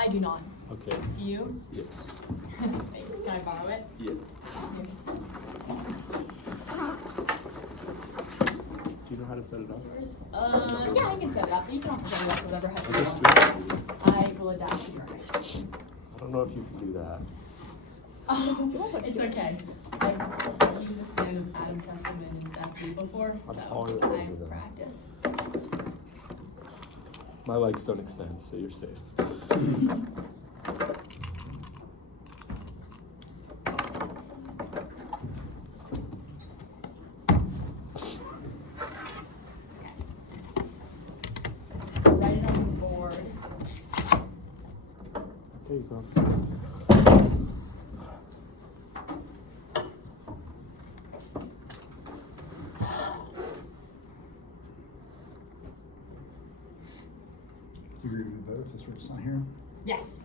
I do not. Okay. Do you? Yes. Thanks. Can I borrow it? Yeah. Do you know how to set it up? Yeah, I can set it up. You can also set it up whatever head I you just want. I will adapt to your height. I don't know if you can do that. Oh, it's okay. I've used the stand of Adam Testament and Zephyr before, I'm so all over I've them. practiced. My legs don't extend, so you're safe. Write it on the board. There you go. You agree with both? This root's not here. Yes.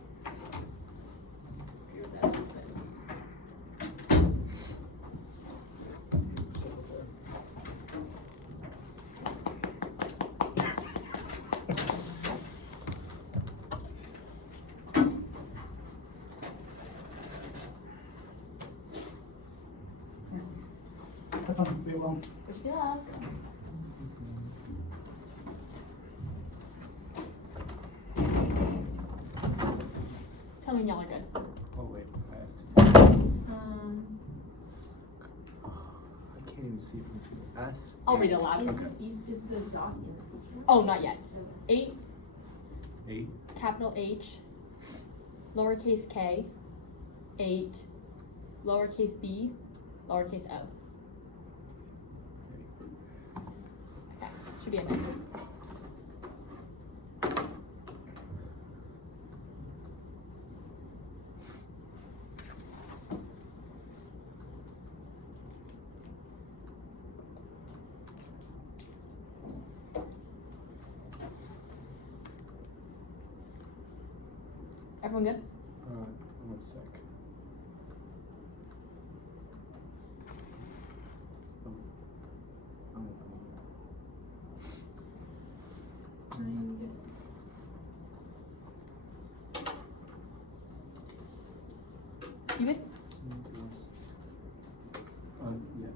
Have fun. Be well. Wish me luck. Tell me when y'all are good. Oh wait, I have to. I can't even see from this one. S. I'll read it aloud. Is Okay. the doc in this picture? Oh, not yet. 8, 8. capital H, lowercase k, 8, lowercase b, lowercase o. Okay, should be in there. Everyone good? 1 sec. You good? Yes.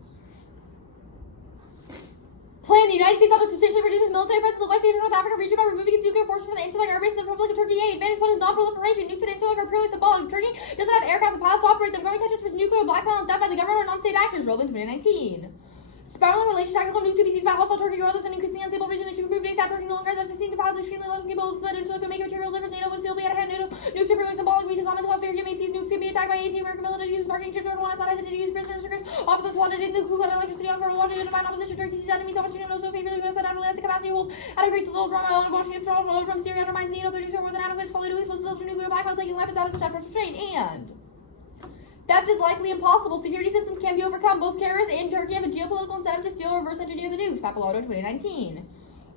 Plan: the United States office substantially reduces military presence in the West Asian North Africa region by removing its nuclear forces from the insular airbase of the Republic of Turkey. Advantage one is non-proliferation. Nukes in insular are purely symbolic. Turkey doesn't have aircraft and pilots to operate them. Growing tensions for nuclear blackmail and theft by the government or non-state actors. Rolled in 2019. Spiraling relations, tactical news to be seized by hostile Turkey or others in an increasingly unstable region that should be proved ASAP. Turkey no longer has F-16 to pilots extremely less capable that insular could make a material difference. NATO would still be at a hand. NATO's nukes are purely symbolic. Recent comments across fair game seize nukes could be attacked by 18 American military uses marketing chips or one has not hesitated to use prisoners. Officers plotted into the coup on electricity on Colonel Washington to find opposition. Turkey sees enemies opportunity knows so favorably when it's not has the capacity to hold at a great little drama on Washington thrown from Syria undermines NATO. Their nukes are more than adequate. It's fully to expose the nuclear blackmail, taking weapons out of the step for restraint and theft is likely impossible. Security systems can be overcome. Both terrorists and Turkey have a geopolitical incentive to steal or reverse engineer the nukes. Papaloto 2019.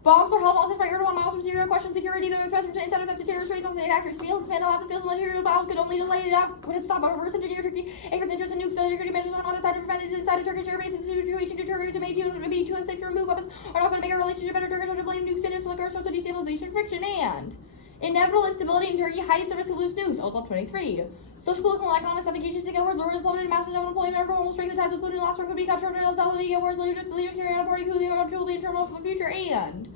Bombs are held hostage by Erdogan miles from Syria. Question security. There are threats from insider theft to terrorist rates on state actors. Fields, Vandal, the fields, material bombs could only delay that. Would it stop a reverse engineer Turkey? Experts interest in nukes. Security measures are not decided to prevent it inside a Turkish airbase. It's a situation to Turkey to be too unsafe to remove weapons. Are not going to make a relationship better. Turkish are to blame nukes in its liquor, so destabilization, friction, and inevitable instability in Turkey hiding the risk of loose nukes. Ozal 23. Social, political, and economic suffocation to wars, lowers plummeted, massive unemployment, everyone will strengthen ties with Putin, the last one could be cut short, wars, leaders carry out a party coup, they are truly in turmoil for the future, and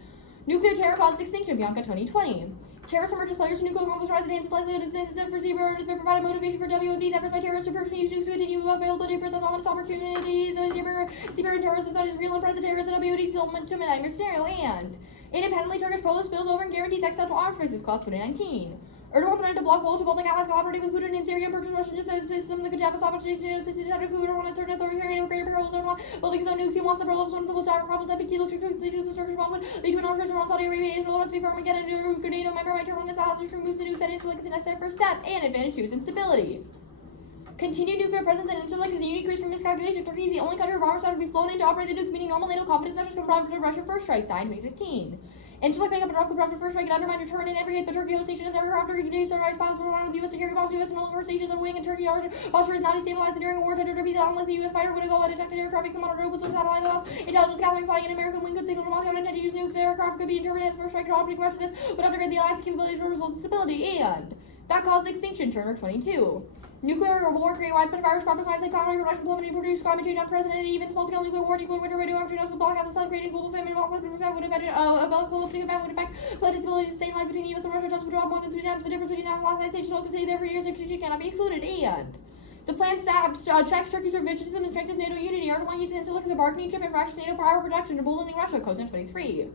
nuclear terror caused extinction, Bianca 2020. Terrorist emerges players from nuclear conflicts rise and it's likely that it's insensitive for Zebra and has been provided motivation for WMD's efforts by terrorists to purchase and use nukes to continue availability of princess ominous opportunities. Zebra and terrorism studies real and present terrorists and WMD's still to a nightmare scenario, and independently Turkish Polo spills over and guarantees accidental arms races, Clause 2019. Erdogan threatened to block Polish Baltic allies cooperating with Putin in Syria and purchase Russian systems that could jab a sovereign state to coup. Erdogan has turned authoritarian and greater perils. Erdogan building his own nukes. He wants the pearl of some of the most dire problems that PT looks to the Turkish bomb would lead to an arms race around Saudi Arabia. Israel wants to be firm again and a NATO member might turn on its allies to remove the nukes and it's like it's a necessary first step and advantage choose instability. Continued nuclear presence in Peninsula is a unique reason for miscalculation. Turkey is the only country where arms are to be flown in to operate the nukes, meaning normal NATO confidence measures confirmed to Russian first strikes, 2016. Intellect make up a drop could the first strike and undermine deterrent in every case, but Turkey host station is aircraft. Turkey continues to rise possible around the U.S. security bombs. U.S. no longer stations on wing and Turkey posture is not destabilized during a war. Tender repeats that unlike the U.S. fighter would go and detected air traffic, the monitor opens the satellite loss. Intelligence gathering flying in American wing could signal to Moscow intent to use nukes. Aircraft could be interpreted as first strike to operate question this would undergrade the alliance capabilities for result stability and that caused extinction, Turner 22. Nuclear war create widespread virus, crop declines like carbon production, plummeting, produce climate change, unprecedented, even small-scale nuclear war, nuclear winter, radioactive dust will block out the sun, creating global famine, would affect planet's ability to sustain life between the U.S. and Russia. Jobs would drop more than 3 times the difference between now and the last ice age. So stay there for years. Extinction cannot be excluded. And the plan checks Turkey's revisionism and strengthens NATO unity. Erdogan used Peninsula as a bargaining chip and fractions NATO power production, emboldening Russia. Cosin 23.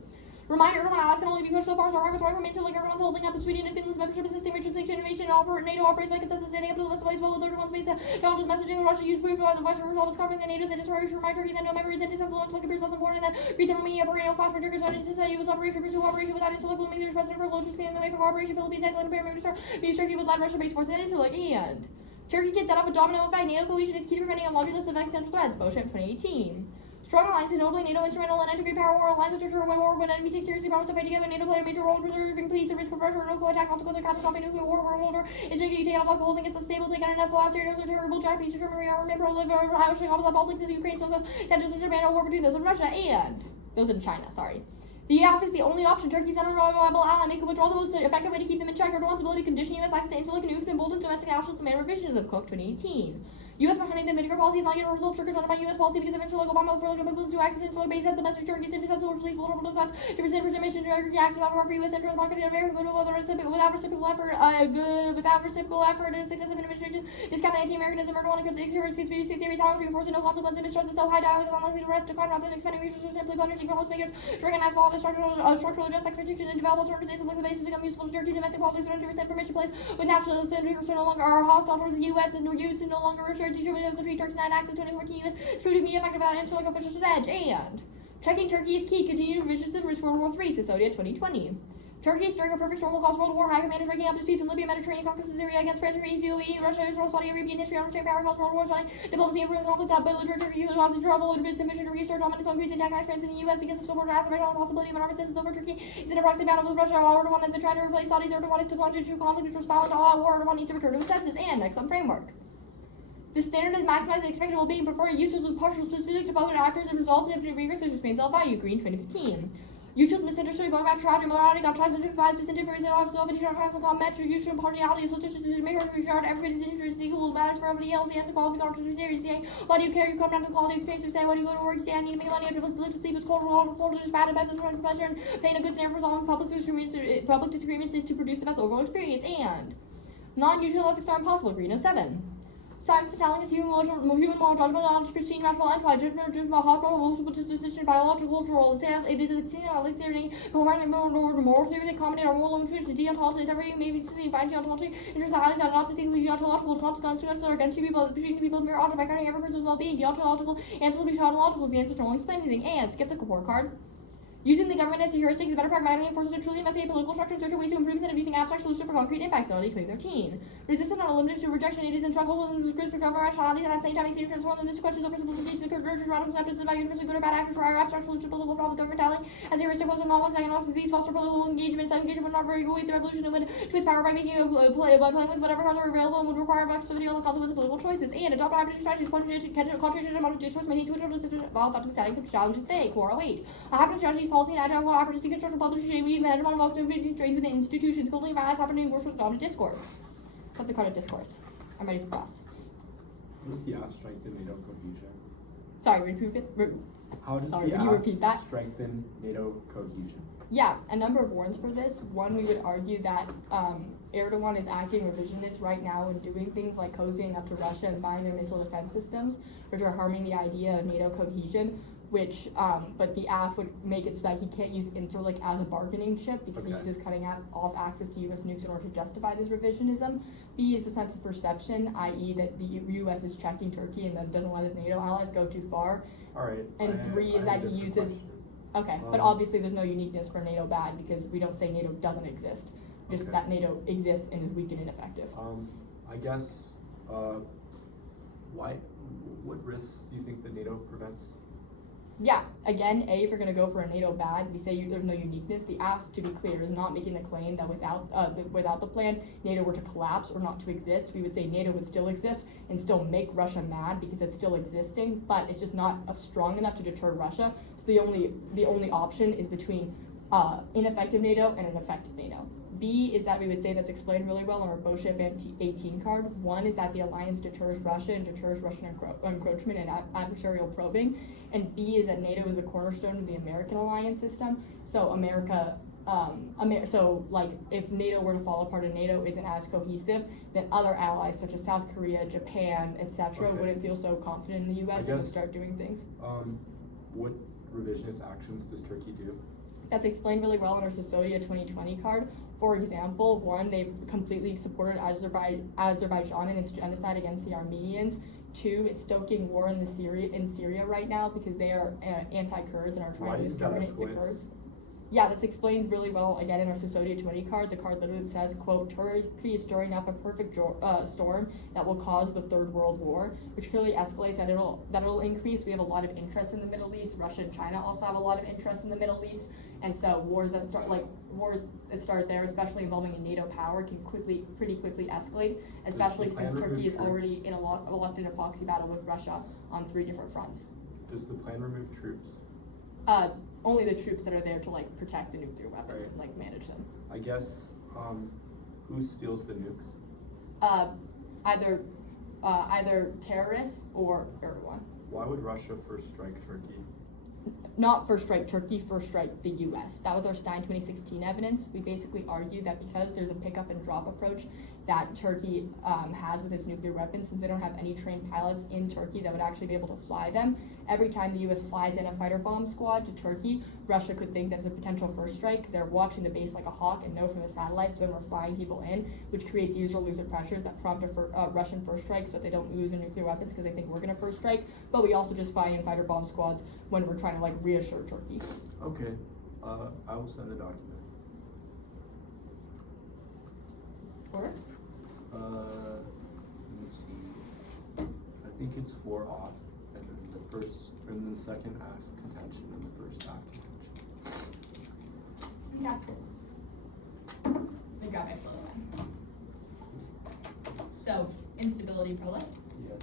Reminder, Erdogan allies can only be pushed so far, so progress from Peninsula, like Erdogan's holding up Sweden and Finland's membership, assisting rich innovation, and NATO operates by consensus, standing up to the West ways well with Erdogan's base challenges messaging of Russia used proof of the Western resolve its covering the NATO's anti-terrorist from my Turkey, then no member is anti-sensible until it appears less important, and then Britain, Romania, Bahrain, Flash, Turkish, United States, U.S. operation, pursue cooperation without Insula, glooming there's precedent for logistics being in the way for cooperation, Philippines, Iceland, and Paramount Turkey would lead Russia-based forces into like and Turkey can set up a domino effect. NATO cohesion is key to preventing a laundry list of existential threats. Motion 2018. Strong alliances, notably NATO instrumental and integrate power war alliances to ensure when war when enemies take seriously promise to fight together. NATO play a major role in preserving peace, the risk of Russia or nuclear attack, consequences of catastrophic nuclear war, world order is taking take out block holding against a stable, take out enough collapse, areas of terrible Japanese determined rearmament, prolive, Irish, opposite politics in the Ukraine, so goes tensions to Japan, a war between those in Russia and those in China, sorry. The EAF is the only option. Turkey's unreliable ally, make a withdrawal the most effective way to keep them in check. Erdogan's ability to condition U.S. access to insular nukes and embolden domestic nationals to man revisionism. Cook 2018. U.S. behind the vinegar policy is not yet a result. Turkey undermined U.S. policy because of insular Obama for equivalence to access insular base at the message Turkey is indispensable to release vulnerable to threats to present mission Turkey act without regard for U.S. interest, marketing American goodwill without reciprocal effort, and successive administrations, discount anti-Americanism, Erdogan conspiracy theories, how reinforcing no consequence and mistrust is so high dialogue is unlikely to rest decline rather than expanding resources simply punishing policymakers to recognize flawed structural adjust expectations and develop alternatives to look the basis become useful to Turkey's domestic politics 100% permission place with nationalists and no longer are hostile towards the U.S. and use no longer assured determinants of Turkey's 9 access 2014 U.S. proved to be effective without insular official edge and checking Turkey is key. Continued revisions risk World War III. Sasodia 2020. Turkey is during a perfect storm will cause world war. High command is breaking up his peace in Libya, Mediterranean, Caucasus, Syria against France, UAE, Russia, Israel, Saudi Arabia, history, unrestrained power, cause world war, China, diplomacy, improving conflicts, out belligerent Turkey, who causes trouble, admits ambition to reassert dominance on Greece, antagonize France in the U.S. because of support to Azerbaijan, possibility of an armistice over Turkey is in a proxy battle with Russia. Erdogan has been trying to replace Saudis. Erdogan is to plunge into conflict which was violent all out war. Erdogan needs to return to his senses. And next on framework. The standard is maximize the expected well-being before uses of partial specific to public actors and resolves infinite rigor such as Spain's value. Green 2015. YouTube misunderstood going back to tragic morality, got tried to identify specific for reason of self-interest, council comment, YouTube partiality, suspicious decision maker, regard everybody's interest, equal matters for everybody else, the answer quality, opportunity, serious, saying, why do you care? You come down to the quality of experience, you say, why do you go to work? You say, I need to make money, I have to live to sleep, it's cold, cold, it's bad, and bad, it's pleasure, and paying a good standard for resolving public disagreements is to produce the best overall experience, and non-usual ethics are impossible. Green 07. Science telling us human moral judgment, knowledge, pristine, rational, and judgment, hospital, multiple decision, biological, cultural, it is a like theory, coherent, moral theory, they accommodate our moral truth, the deontology, every maybe to the divine deontology, interest highly are not sustainably deontological consequences are against between people's mere object by counting every person's well-being, deontological, answers will be tautological, the answers don't explain anything, and skip the report card. Using the government as a heuristic is better pragmatic and forces a truly messy political structure in search of ways to improve instead of using abstract solutions for concrete impacts. Early 2013. Resistance not limited to rejection, it is in struggles within the groups to recover rationality and at the same time exceeding transform in this questions over simplification, the urges, radical acceptance about universally good or bad actors for abstract solution political problem governmentality as a heuristic was a novel diagnosis. These foster political engagement, self-engagement would not very await the revolution and would twist power by making by playing with whatever cards are available and would require proximity of the consequences of political choices. And adopt hybrid strategies, contradiction amount of discourse, maintain to involve up to deciding which challenges they. Core 08. A hybrid strategies, policy, and agile opportunity construction publishing shaming and involved in trades within institutions, cultivating violence, happening worse with dominant discourse. Cut the card of discourse. I'm ready for class. What does the app strengthen NATO cohesion? Sorry, repeat it. How does Sorry, the would you repeat that? app strengthen NATO cohesion? Yeah, a number of warrants for this. One, we would argue that Erdogan is acting revisionist right now and doing things like cozying up to Russia and buying their missile defense systems, which are harming the idea of NATO cohesion. Which, but the AF would make it so that he can't use Interlink as a bargaining chip because he uses cutting off access to U.S. nukes in order to justify this revisionism. B is the sense of perception, i.e. that the U.S. is checking Turkey and that doesn't let his NATO allies go too far. All right. And three is that he uses, okay, but obviously there's no uniqueness for NATO bad because we don't say NATO doesn't exist, just that NATO exists and is weak and ineffective. I guess, what risks do you think that NATO prevents? Yeah, again, A, if you're going to go for a NATO bad, we say there's no uniqueness. The AF, to be clear, is not making the claim that without the plan, NATO were to collapse or not to exist. We would say NATO would still exist and still make Russia mad because it's still existing, but it's just not strong enough to deter Russia. So the only option is between ineffective NATO and an effective NATO. B is that we would say that's explained really well on our Boship 18 card. One is that the alliance deters Russia and deters Russian encroachment and adversarial probing. And B is that NATO is the cornerstone of the American alliance system. So America, so like if NATO were to fall apart and NATO isn't as cohesive, then other allies such as South Korea, Japan, etc. Okay. wouldn't feel so confident in the U.S. and would start doing things. What revisionist actions does Turkey do? That's explained really well in our Society 2020 card. For example, one, they completely supported Azerbaijan in its genocide against the Armenians. Two, it's stoking war in Syria right now because they are anti-Kurds and are trying to exterminate the Kurds. Yeah, that's explained really well again in our Society 20 card. The card literally says, quote, Turkey is stirring up a perfect storm that will cause the Third World War, which clearly escalates and it'll increase. We have a lot of interest in the Middle East. Russia and China also have a lot of interest in the Middle East. And so wars that start there, especially involving a NATO power, can pretty quickly escalate, especially since Turkey is already in a locked in a proxy battle with Russia on 3 different fronts. Does the plan remove troops? Only the troops that are there to like protect the nuclear weapons and like manage them. I guess, who steals the nukes? Either terrorists or Erdogan. Why would Russia first strike Turkey? Not first strike Turkey, first strike the U.S. That was our Stein 2016 evidence. We basically argued that because there's a pick up and drop approach that Turkey has with its nuclear weapons, since they don't have any trained pilots in Turkey that would actually be able to fly them, every time the U.S. flies in a fighter bomb squad to Turkey, Russia could think that's a potential first strike because they're watching the base like a hawk and know from the satellites when we're flying people in, which creates user-loser pressures that prompt a Russian first strike so that they don't lose their nuclear weapons because they think we're going to first strike. But we also just fly in fighter bomb squads when we're trying to like reassure Turkey. Okay, I will send the document. Order? Let me see. I think it's 4 off, and then the second half contention, and the first half contention. Yeah. Let me grab my flows then. So, instability prolate, Yes.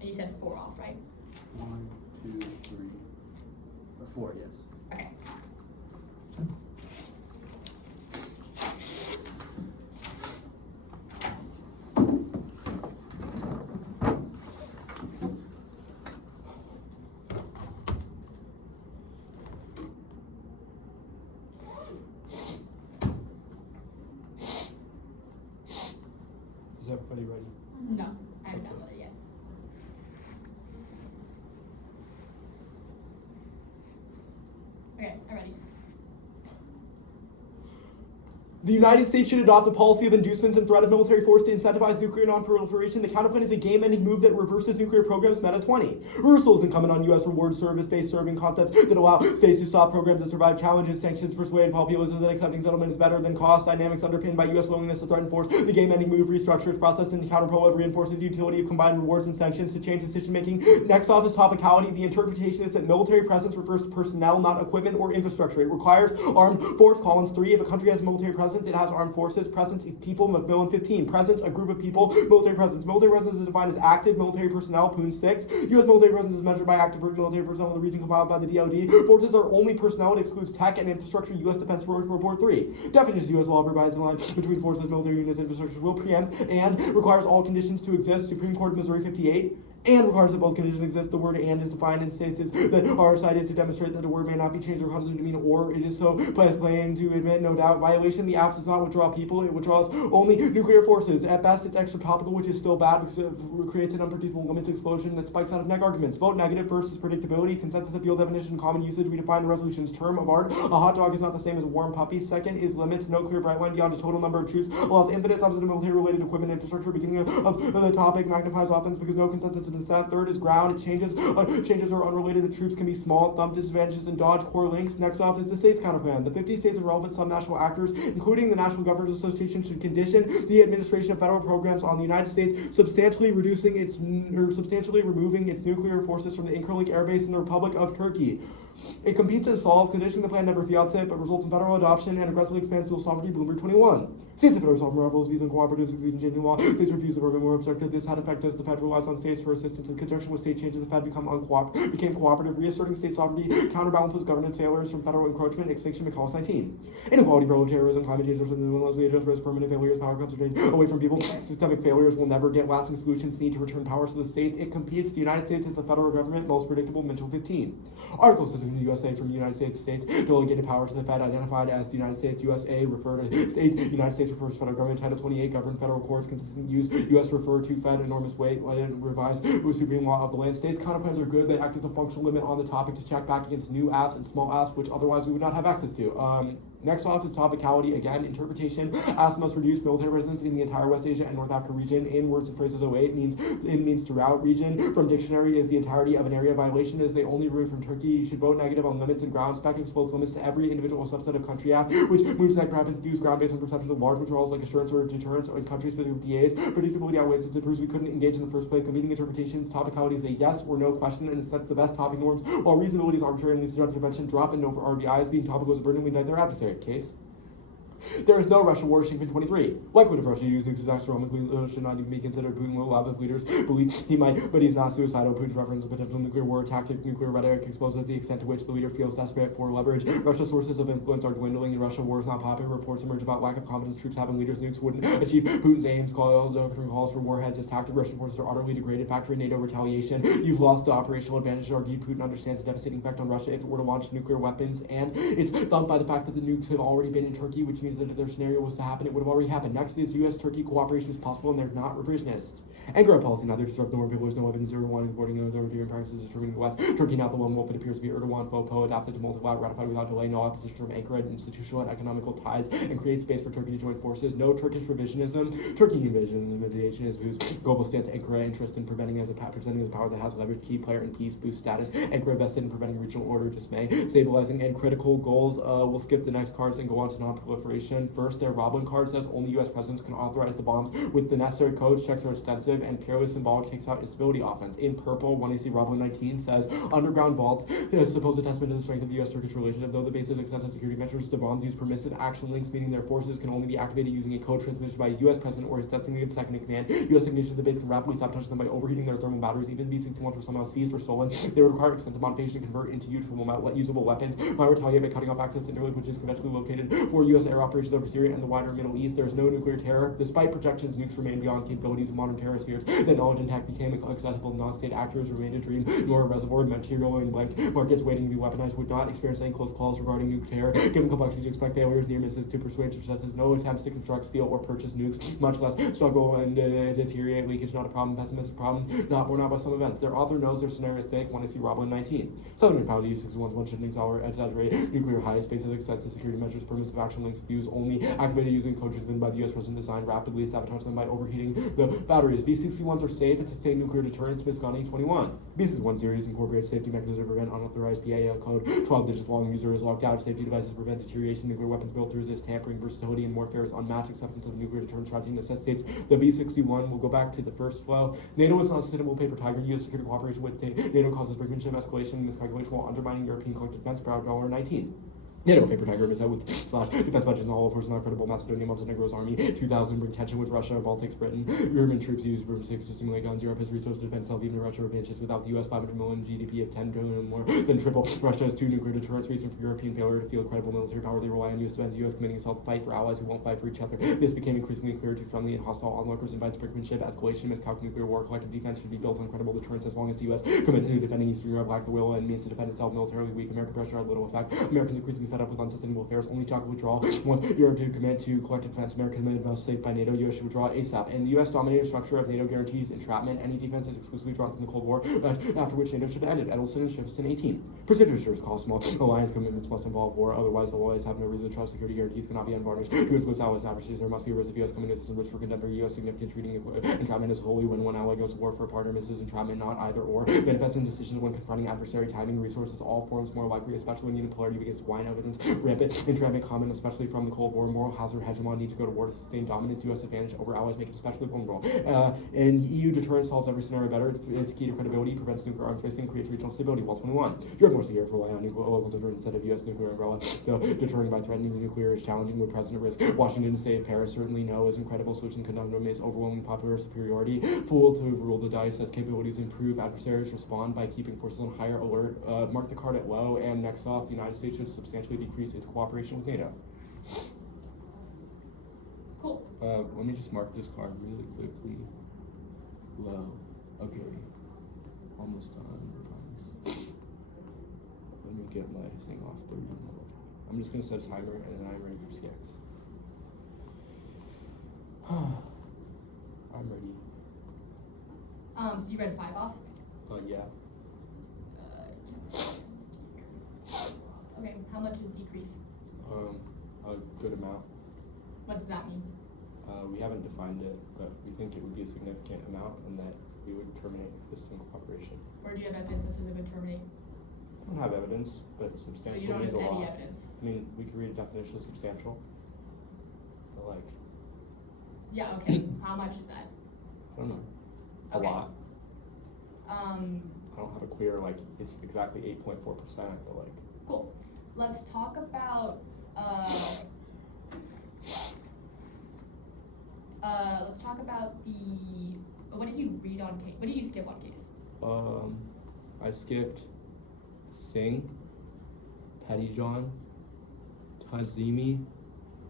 and you said 4 off, right? 1, 2, 3, 4. Yes. Okay. Is everybody ready? No, I haven't done that yet. Okay, I'm ready. The United States should adopt a policy of inducements and threat of military force to incentivize nuclear non-proliferation. The counterplan is a game-ending move that reverses nuclear programs Meta 20. Reversal is incumbent on U.S. reward service-based serving concepts that allow states to stop programs that survive challenges, sanctions, persuade populism that accepting settlement is better than cost, dynamics underpinned by U.S. willingness to threaten force. The game-ending move restructures process and counterpro reinforces the utility of combined rewards and sanctions to change decision-making. Next off is topicality. The interpretation is that military presence refers to personnel, not equipment or infrastructure. It requires armed force. Columns 3. If a country has military presence, it has armed forces. Presence is people. Macmillan 15. Presence, a group of people. Military presence. Military presence is defined as active military personnel. Poon 6. U.S. military presence is measured by active military personnel in the region compiled by the DoD. Forces are only personnel. It excludes tech and infrastructure. U.S. Defense Report 3. Definitions. U.S. law provides a line between forces, military units, and infrastructure will preempt and requires all conditions to exist. Supreme Court of Missouri 58. And requires that both conditions exist. The word and is defined in states that are cited to demonstrate that a word may not be changed or caused to mean or it is so plain to admit, no doubt. Violation, the act does not withdraw people, it withdraws only nuclear forces. At best, it's extra topical, which is still bad because it creates an unpredictable limits explosion that spikes out of neck arguments. Vote negative. First is predictability, consensus appeal definition, common usage. We define the resolution's term of art. A hot dog is not the same as a warm puppy. Second is limits. No clear bright line beyond a total number of troops. Allows infinite subset of military-related equipment infrastructure. Beginning of the topic magnifies offense because no consensus has been set. Third is ground. It changes are unrelated. The troops can be small. Thumb disadvantages and dodge core links. Next off is the states counterplan. The 50 states and relevant subnational actors, including the National Governors Association, should condition the administration of federal programs on the United States substantially removing its nuclear forces from the Incirlik Air Base in the Republic of Turkey. It competes and solves, conditioning the plan never fiancé, but results in federal adoption and aggressively expands dual sovereignty. Bloomberg 21. States that are sovereign rebels using cooperatives succeed in changing law. States refuse to work more objective. This had effect as the Fed relies on states for assistance. In conjunction with state changes, the Fed became cooperative, reasserting state sovereignty, counterbalances governance failures from federal encroachment, extinction, McCall's 19. Inequality, proletarianism, climate change, unless we address risk, permanent failures, power concentration away from people. Systemic failures will never get lasting solutions. Need to return powers to the states. It competes. The United States is the federal government, most predictable. Mitchell 15. Article 6 of the USA from the United States delegated power to the Fed, identified as the United States. USA refer to states. United States refers to federal government. Title 28 govern federal courts. Consistent use. U.S. refer to Fed. Enormous weight. Let it revise the supreme law of the land. States counterplans are good. They act as a functional limit on the topic to check back against new apps and small apps, which otherwise we would not have access to. Next off is topicality. Again, interpretation. Asks must reduce military presence in the entire West Asia and North Africa region. In words and phrases 08 means throughout region. From dictionary is the entirety of an area. Violation is they only remove from Turkey. You should vote negative on limits and ground. Spec explodes limits to every individual subset of country app, which moves negative happens to use ground based on perception of large withdrawals like assurance or deterrence in country-specific DAs. Predictability outweighs since it proves we couldn't engage in the first place. Competing interpretations. Topicality is a yes or no question and it sets the best topic norms, while reasonability is arbitrary and leads to intervention. Drop and no for RBIs. Being topical is a burden we indict their adversary. Case. There is no Russian war. Shington 23. Likelihood of Russia using nukes astronomically should not even be considered. Putin will allow if leaders believe he might, but he's not suicidal. Putin's reference to potential nuclear war tactic, nuclear rhetoric exposes the extent to which the leader feels desperate for leverage. Russia's sources of influence are dwindling. The Russia war is not popular. Reports emerge about lack of confidence troops having leaders. Nukes wouldn't achieve Putin's aims. Calls for warheads as tactic. Russian forces are utterly degraded. Factory NATO retaliation. You've lost the operational advantage. Argued Putin understands the devastating effect on Russia if it were to launch nuclear weapons, and it's thumped by the fact that the nukes have already been in Turkey, which means that if their scenario was to happen, it would have already happened. Next is U.S.-Turkey cooperation is possible, and they're not revisionist. Anger policy, neither disrupt nor people. There's no evidence Erdogan importing their reviewing practices determining the West. Turkey not the lone wolf. It appears to be Erdogan, FOPO, adapted to multilateral, ratified without delay, no opposition from Ankara, institutional and economical ties, and create space for Turkey to join forces. No Turkish revisionism. Turkey invasion is whose global stance Ankara interest in presenting as a power that has leverage, key player in peace, boost status. Ankara vested in preventing regional order, dismay, stabilizing, and critical goals. We'll skip the next cards and go on to non-proliferation. First, their Roblin card says only U.S. presidents can authorize the bombs with the necessary codes. Checks are extensive and purely symbolic, takes out instability offense. In purple, 1AC Roblin 19 says underground vaults suppose a testament to the strength of the U.S.-Turkish relationship. Though the basis extensive security measures, the bombs use permissive action links, meaning their forces can only be activated using a code transmitted by a U.S. president or his designated second in command. U.S. ignition of the base can rapidly sabotage them by overheating their thermal batteries. Even B-61s were somehow seized or stolen. They would require extensive modification to convert into usable weapons. Might retaliate by cutting off access to interlink, which is conventionally located for U.S. air operations over Syria and the wider Middle East. There is no nuclear terror. Despite projections, nukes remain beyond capabilities of modern terror spheres. The knowledge intact became accessible to non-state actors, remained a dream, nor a reservoir. Material in blank markets waiting to be weaponized would not experience any close calls regarding nuke terror. Given complexity, to expect failures, near misses to persuade successes, no attempts to construct, steal, or purchase nukes, much less struggle and deteriorate. Leakage not a problem, pessimistic problems not borne out by some events. Their author knows their scenario is fake. Want to see Roblin 19. Southern Power U-61s one shouldn't exaggerate nuclear highest bases, extensive security measures, permissive action links, views only activated using code driven by the U.S. president designed rapidly sabotage them by overheating the batteries. B-61s are safe and sustain nuclear deterrence. Misconning 21. B-61 series incorporates safety mechanisms to prevent unauthorized PAL code. 12 digits long. User is locked out. Safety devices prevent deterioration. Nuclear weapons built to resist tampering. Versatility and warfare is unmatched. Acceptance of nuclear deterrence strategy necessitates the B-61. We'll go back to the first flow. NATO is not a sustainable paper tiger. U.S. security cooperation with NATO causes brinkmanship, escalation, and miscalculation while undermining European collective defense. $19. NATO paper tiger is out with / defense budgets and all forces not credible. Macedonia, Montenegro's army. 2000 bring tension with Russia, Baltics, Britain. German troops use broomsticks to stimulate guns. Europe has resources to defend itself. Even Russia advances without the U.S. 500 million GDP of 10 trillion and more than triple. Russia has 2 nuclear deterrence. Reason for European failure to feel credible military power. They rely on U.S. defense. U.S. committing itself to fight for allies who won't fight for each other. This became increasingly clear to friendly and hostile onlookers. Invites brinkmanship, escalation, miscalculated nuclear war. Collective defense should be built on credible deterrence as long as the U.S. committed to defending Eastern Europe lacked the will and means to defend itself militarily weak. American pressure had little effect. Americans increasingly fed up with unsustainable affairs. Only China could withdraw. Once Europe to commit to collective defense, America committed most safe by NATO. U.S. should withdraw ASAP. And the U.S. dominated structure of NATO guarantees entrapment. Any defense is exclusively drawn from the Cold War, after which NATO should have ended. Edelson and Shifson 18. Precipitators call small alliance commitments must involve war. Otherwise, the allies have no reason to trust. Security guarantees cannot be unvarnished. To influence allies' adversaries, there must be a risk of U.S. commitments and risk for contemporary U.S. significant treating entrapment is wholly when one ally goes to war for a partner misses entrapment, not either or. Manifesting decisions when confronting adversary, timing, resources, all forms more likely, especially when unipolarity begins to wine out evidence, rampant entrapment comment, especially from the Cold War, moral hazard, hegemon, need to go to war to sustain dominance, U.S. advantage over allies, make it especially vulnerable. And EU deterrence solves every scenario better. It's key to credibility, prevents nuclear arms racing, creates regional stability. Wall 21. Europe more secure for rely on nuclear local deterrence instead of U.S. nuclear umbrella. The deterring by threatening nuclear is challenging with President risk. Washington to say Paris certainly no is incredible solution conundrum is overwhelming popular superiority. Fool to rule the dice as capabilities improve. Adversaries respond by keeping forces on higher alert. Mark the card at low. And next off, the United States should substantially decrease its cooperation with NATO. Cool. Let me just mark this card really quickly. Low. Okay. Almost done. Promise. Let me get my thing off 30 more. I'm just gonna set a timer and then I'm ready for CX. I'm ready. So you read 5 off? Yeah. Okay, how much is decrease? A good amount. What does that mean? We haven't defined it, but we think it would be a significant amount and that we would terminate existing cooperation. Or do you have evidence that says it would terminate? I don't have evidence, but So substantial you don't means have a any lot. evidence? I mean, we could read a definition of substantial. But like, Yeah, okay. How much is that? I don't know. A Okay. lot. I don't have a clear, like, it's exactly 8.4%, but like. Cool. Let's talk about, what did you read on case? What did you skip on case? I skipped Singh, Pettyjohn, Tazimi,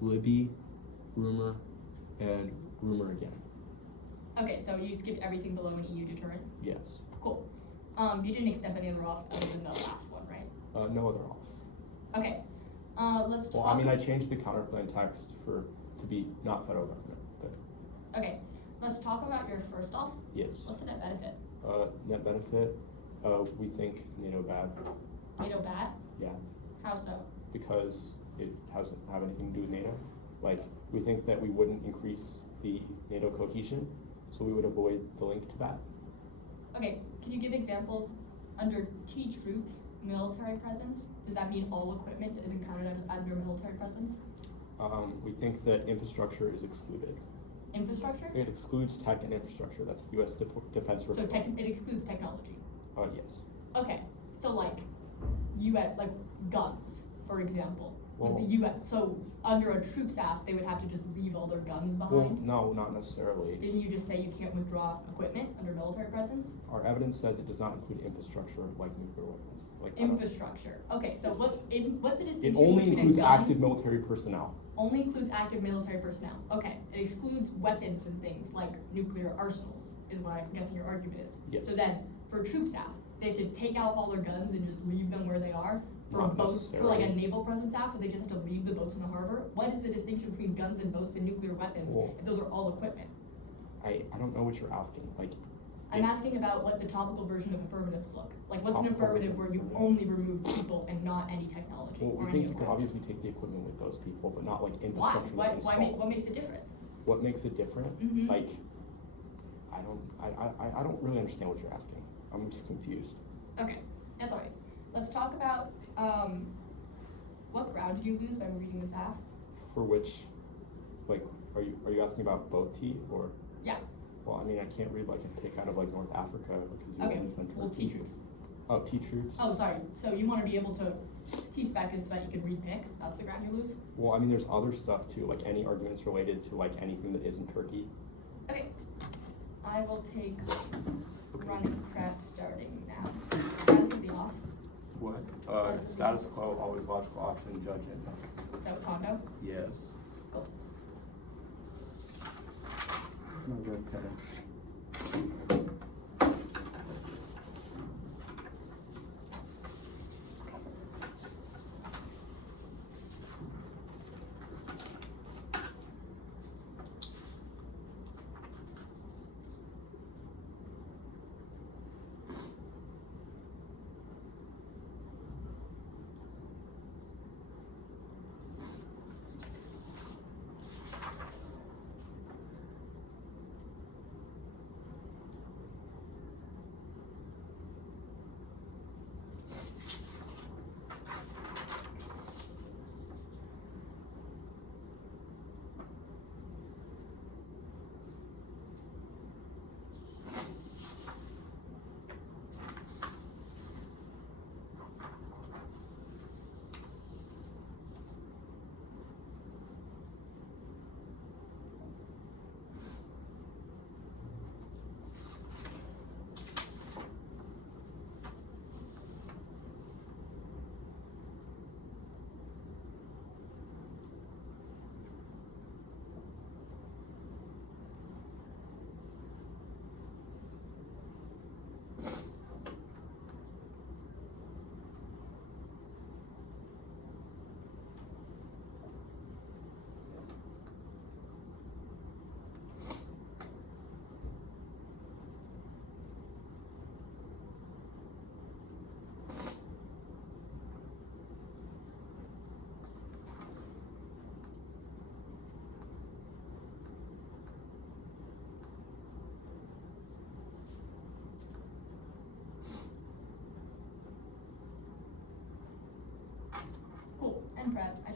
Libby, Rumor, and Rumor again. Okay, so you skipped everything below an EU deterrent? Yes. Cool. You didn't accept any other off other than the last one, right? No other off. Okay. Let's talk. Well, I mean, I changed the counterplan text to be not federal government, but Okay. Let's talk about your first off. yes. What's the net benefit? Net benefit, we think NATO bad. NATO bad? Yeah. How so? Because it doesn't have anything to do with NATO. Like, we think that we wouldn't increase the NATO cohesion, so we would avoid the link to that. Okay, can you give examples under T troops, military presence? Does that mean all equipment isn't counted under military presence? We think that infrastructure is excluded. Infrastructure? It excludes tech and infrastructure. That's the U.S. Defense So Report. it excludes technology. Yes. Okay, so like US, like guns, for example. With Well- the US, so under a troops act, they would have to just leave all their guns Well, behind? no, not necessarily. Didn't you just say you can't withdraw equipment under military presence? Our evidence says it does not include infrastructure like nuclear weapons. Like, I don't- Infrastructure. Okay, so what's the distinction It only between includes a gun? active military personnel. Only includes active military personnel. Okay, it excludes weapons and things like nuclear arsenals, is what I'm guessing your argument is. Yes. So then, for troop staff, they have to take out all their guns and just leave them where they are? For Not boats, for like a necessarily. naval presence staff, where they just have to leave the boats in the harbor? What is the distinction between guns and boats and nuclear weapons, Well- if those are all equipment? I don't know what you're asking. Like, I'm asking about what the topical version of affirmatives look. Like, what's an Topical affirmative version where of you affirmative? only remove people and not any technology well, or we any think you could equipment? obviously take the equipment with those people, but not like Why? infrastructure that's What installed. makes it different? What makes it different? Mhm. Like, I don't really understand what you're asking. I'm just confused. Okay, that's alright. Let's talk about, what ground did you lose by reading this half? For which, like, are you asking about both T or? Yeah. Well, I mean, I can't read like a pick out of like North Africa because you Okay, only defend well, Turkey. T troops. Oh, T troops. Oh, sorry, so you wanna be able to, T-Spec is so that you can read pics, that's the ground you lose? Well, I mean, there's other stuff too, like any arguments related to like anything that isn't Turkey. Okay, I will take running prep starting now. Status of the off, What? Status quo, always logical option, judge it. so condo, Yes. cool. No good, Kevin.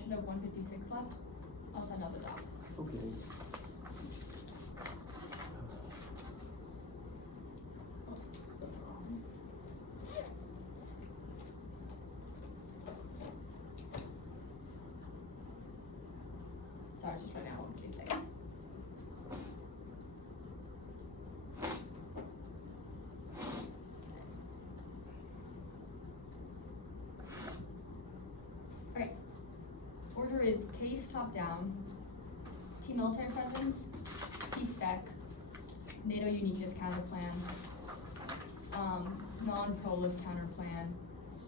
should have 156 left. I'll send out the doc. Okay. Sorry, I was just writing out 156. Alright. Order is case top down, T military presence, T spec, NATO uniqueness counter plan, non-prolif counter plan,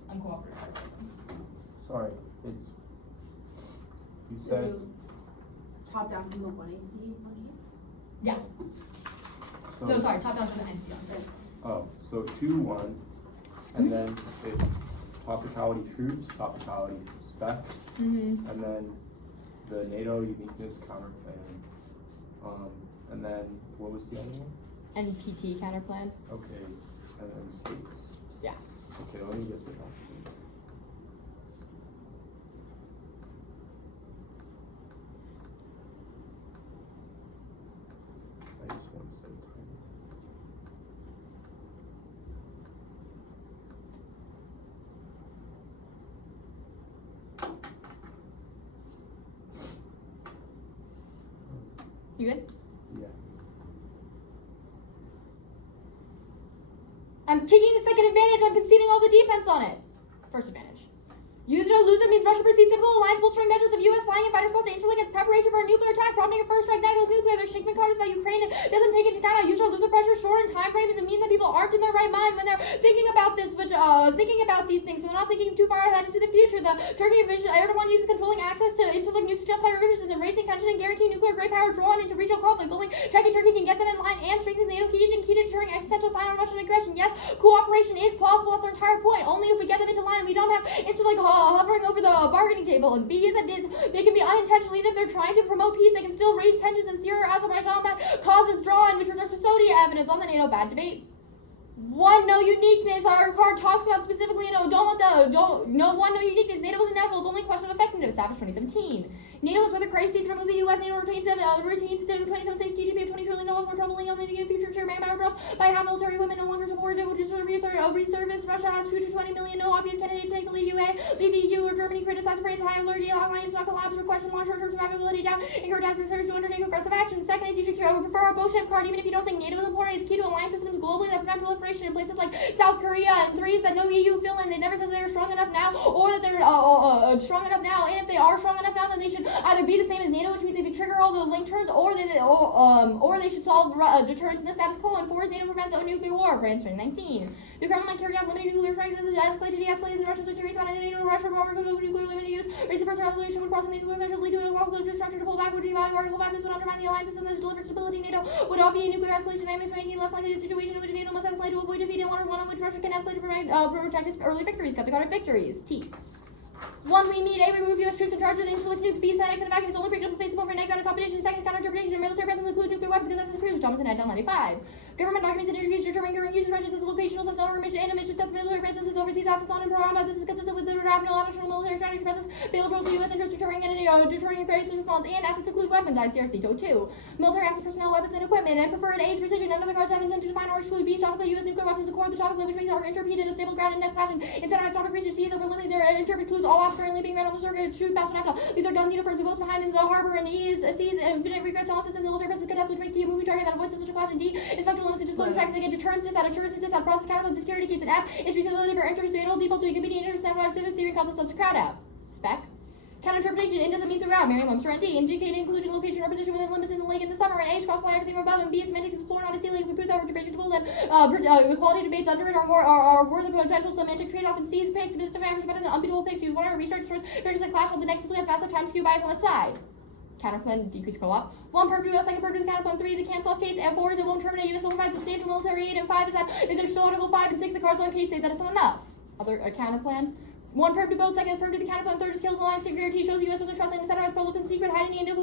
uncooperative terrorism. Sorry, it's. You said. Top down from the 1AC one case? Yeah. So, No, sorry, top down from the NC on this. Oh, so 2-1, and then it's topicality troops, topicality spec, Mm-hmm. and then the NATO uniqueness counter plan. And then what was the other one? NPT counter plan. Okay, and then states. Yeah. Okay, let me get the document. I just want to say time. You good? Yeah. I'm kicking the second advantage. I'm conceding all the defense on it. First advantage. Use it or lose it means Russia perceives typical alliance bolstering measures of U.S. flying and fighter squads to insulate against preparation for a nuclear attack, prompting a first strike that goes nuclear. There's Shinkman cards about Ukraine and doesn't take into account how use it or lose it pressure, short in time frame doesn't mean that people aren't in their right mind when they're thinking about this, but thinking about these things, so they're not thinking too far ahead into the future. The Turkey vision, Erdogan uses controlling access to insular nukes to justify revisions and raising tension and guarantee nuclear great power drawn into regional conflicts. Only Turkey can get them in line and strengthen NATO cohesion, key to deterring existential sign of Russian aggression. Yes, cooperation is possible. That's our entire point. Only if we get them into line. We don't have insular hovering over the bargaining table. And B is that they can be unintentional. Even if they're trying to promote peace, they can still raise tensions in Syria or Azerbaijan that causes draw in, which was Saudi evidence on the NATO bad debate. One, no uniqueness. Our card talks about specifically, no uniqueness. NATO was inevitable. It's only a question of effectiveness. Savage 2017. NATO is whether crises remove the U.S. NATO retains 27 states GDP of $20 trillion, more troubling, eliminating future share manpower drops by half military equipment, no longer supported, which is reservice. Russia has 2 to 20 million, no obvious candidates take the lead leave the EU or Germany criticized France, high alert, alliance not collapse, for question launch short-term survivability down, encourage adversaries to undertake aggressive action. Second is you should prefer our Beauchamp card, even if you don't think NATO is important. It's key to alliance systems globally that prevent proliferation in places like South Korea. And 3 is that no EU fill in. It never says they're strong enough now, or that they're strong enough now. And if they are strong enough now, then they should either be the same as NATO, which means they trigger all the link turns, or they should solve deterrence in the status quo. And 4 is NATO prevents a nuclear war. France 2019. The Kremlin might carry out limited nuclear strikes. This is escalated, de-escalated. The Russians are serious about it. NATO, Russia, nuclear limited use. Raise the first revelation when crossing the nuclear threshold, lead to a well-closed structure to pull back, would devalue Article 5. This would undermine the alliance system that has delivered stability. NATO would obviate nuclear escalation dynamics, making it less likely a situation in which NATO must escalate to avoid defeat, and one in which Russia can escalate to protect its early victories. Cut the card of victories. T. 1, we need A, remove U.S. troops in charge of the insular nukes. B, spend X and vacuums only preaching state support for net ground competition. Second, counter-interpretation of military presence include nuclear weapons, because that's his cruise. Johnson at 95. Government documents and interviews determining current usage register as locational sense of and emission sets military presence overseas assets on and program. This is consistent with the draft national military strategy presence available to U.S. interest deterring deterring crisis response, and assets include weapons. ICRC Code 2. Military assets, personnel, weapons, and equipment. And preferred A's precision. None of the cards have intent to define or exclude. B, topically U.S. nuclear weapons, the core of the topic, which makes our interpret in a stable ground in net fashion. Incentivize topic research. C is over limiting their interpret includes all assets currently being read on the circuit. Troop battle after. These are guns uniforms, boats behind in the harbor, and E is C's infinite regrets, all systems, military presence, cadets, which makes T a moving target that avoids such a clash. And D is spectral limits and disclosure tracks that get deterrence, assurance, process, accountable, security gates, and F is feasibility for entry, so it'll default to a competing intercept students, theory causes such a crowd out. Spec. Counter-interpretation, in doesn't mean throughout. Merriam-Webster and D, indicating inclusion, location, or position within limits in the lake in the summer. And H, cross-fly everything from above. And B, semantics is floor, not a ceiling. If we prove that we're debatable, then the quality debates under it are worth of potential semantic trade-off. And C is picks, specific average better than unbeatable picks. Use whatever research source, fairness and clash, while the next is we have massive time skew bias on its side. Counterplan, decrease co-op. 1, perp to second perp to the counterplan. 3 is a cancel off case. And 4 is it won't terminate. U.S. will provide substantial military aid. And 5 is that if there's still Article 5 and 6, the cards on case say that it's not enough. Other counterplan. 1 perp to both, second is perp to the counterplan, 3rd is kills alliance guarantee, shows U.S. doesn't trust and incentivizes prolific secret, hiding the NATO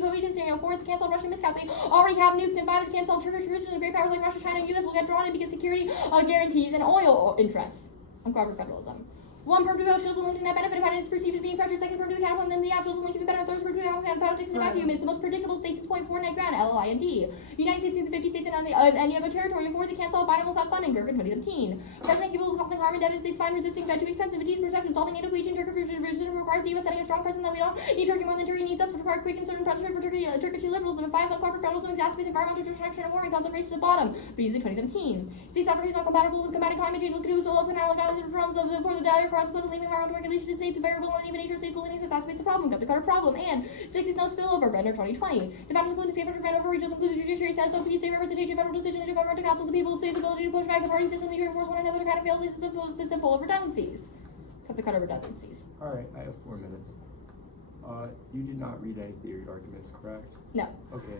cohesion scenario. 4 is cancel Russian miscount. They already have nukes, and 5 is cancel Turkish routes, and great powers like Russia, China, and U.S. will get drawn in because security guarantees and oil interests. Uncovered federalism. One perm to go shows the link to net benefit when it's perceived as being pressure. Second perm to account and then the app shows the link to be better. Third perm to account and politics in the vacuum. It's the most predictable stasis point for net ground, LLIND. United States means the 50 states and any other territory. And fourth, it can't solve binational cut funding. Durkin 2017. President capable of causing harm in United States fine resisting Fed too expensive. It is perception. Solving NATO cohesion. Turkish revision requires the U.S. setting a strong precedent that we don't need Turkey more than Turkey needs us, which require quick and certain punishment for Turkey. Turkish liberals and bias on corporate federalism exacerbates environmental destruction and warming, causes race to the bottom. Beasley 2017. States sovereignty is not compatible with combating climate change. Look at who's all the now the drums of for the dire consequence of leaving environmental regulations to states variable and even nature states willingness exacerbates the problem. Cut the cutter problem. And 6 is no spillover. Brenner 2020. The factors include the state federal over regions include the judiciary, SOP, state representation, federal decision, intergovernmental council, the people, states' ability to push back the party system, the reinforce one another, kind of fails system full of redundancies. Cut the cutter redundancies. Alright, I have 4 minutes. You did not read any theory arguments, correct? No. Okay.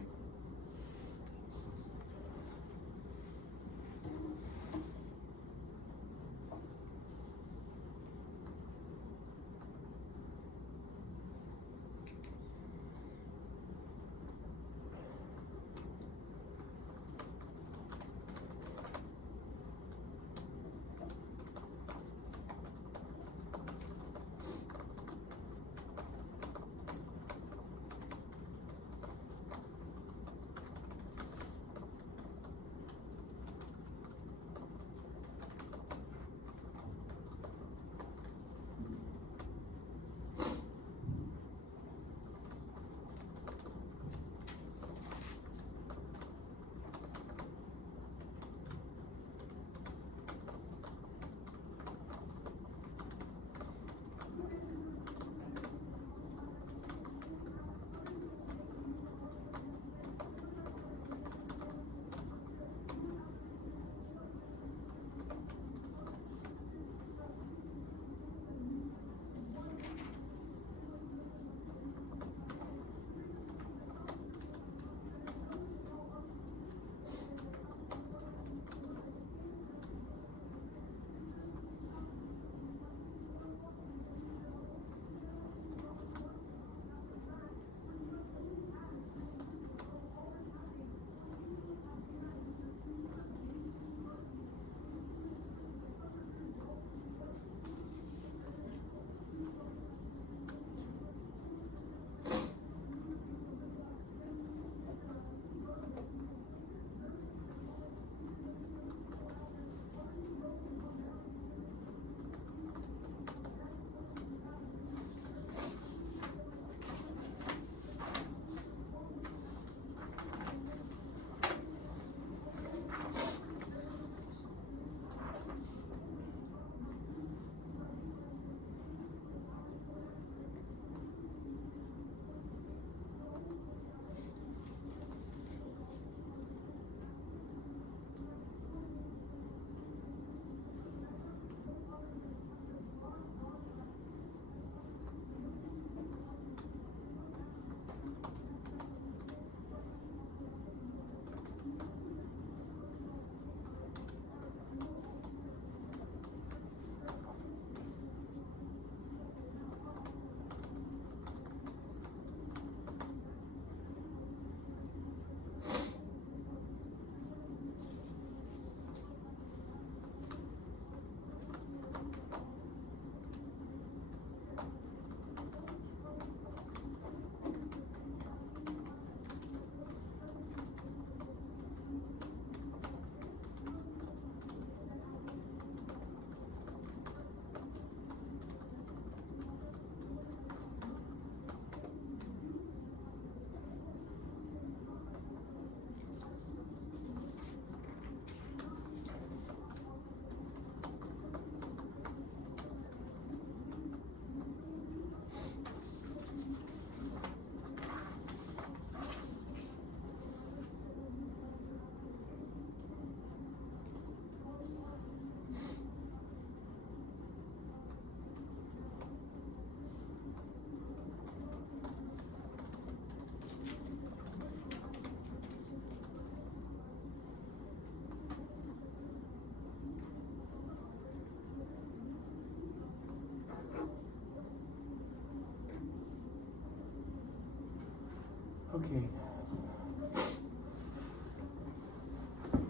Okay.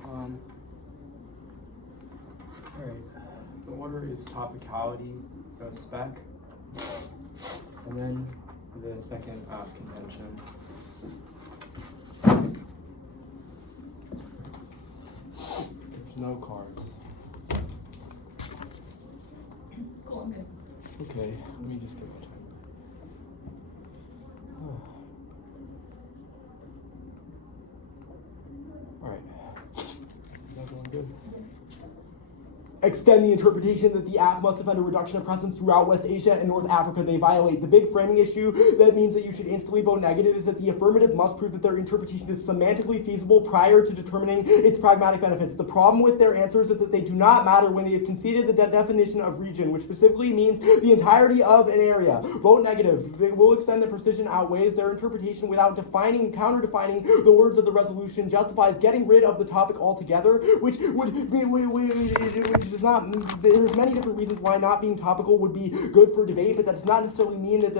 Alright. The order is topicality, Spec. And then the second aft contention. There's no cards. Cool, I'm good. Okay, let me just get my time. Alright. Is that going good? Extend the interpretation that the act must defend a reduction of presence throughout West Asia and North Africa. They violate. The big framing issue that means that you should instantly vote negative is that the affirmative must prove that their interpretation is semantically feasible prior to determining its pragmatic benefits. The problem with their answers is that they do not matter when they have conceded the definition of region, which specifically means the entirety of an area. Vote negative. They will extend the precision outweighs their interpretation without counter-defining the words of the resolution, justifies getting rid of the topic altogether, which does not. There's many different reasons why not being topical would be good for debate, but that does not necessarily mean that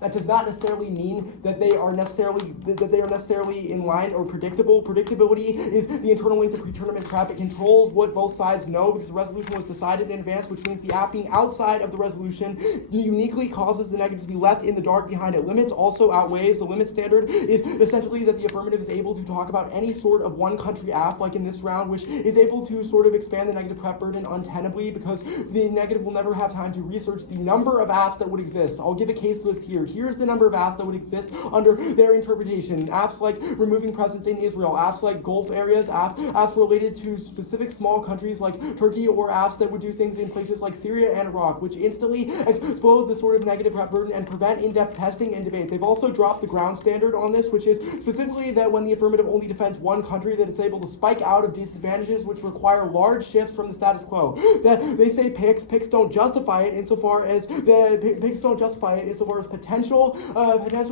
that does not necessarily mean that they are necessarily in line or predictable. Predictability is the internal link to pre-tournament trap. It controls what both sides know because the resolution was decided in advance, which means the app being outside of the resolution uniquely causes the negative to be left in the dark behind it. Limits also outweighs. The limit standard is essentially that the affirmative is able to talk about any sort of one country app, like in this round, which is able to sort of expand the negative prep burden untenably because the negative will never have time to research the number of apps that would exist. I'll give a case list here. Here's the number of apps that would exist under their interpretation. Apps like removing presence in Israel, apps like Gulf areas, apps related to specific small countries like Turkey, or apps that would do things in places like Syria and Iraq, which instantly explode the sort of negative prep burden and prevent in-depth testing and debate. They've also dropped the ground standard on this, which is specifically that when the affirmative only defends one country, that it's able to spike out of disadvantages which require large shifts from the status quo. That they say picks don't justify it insofar as potential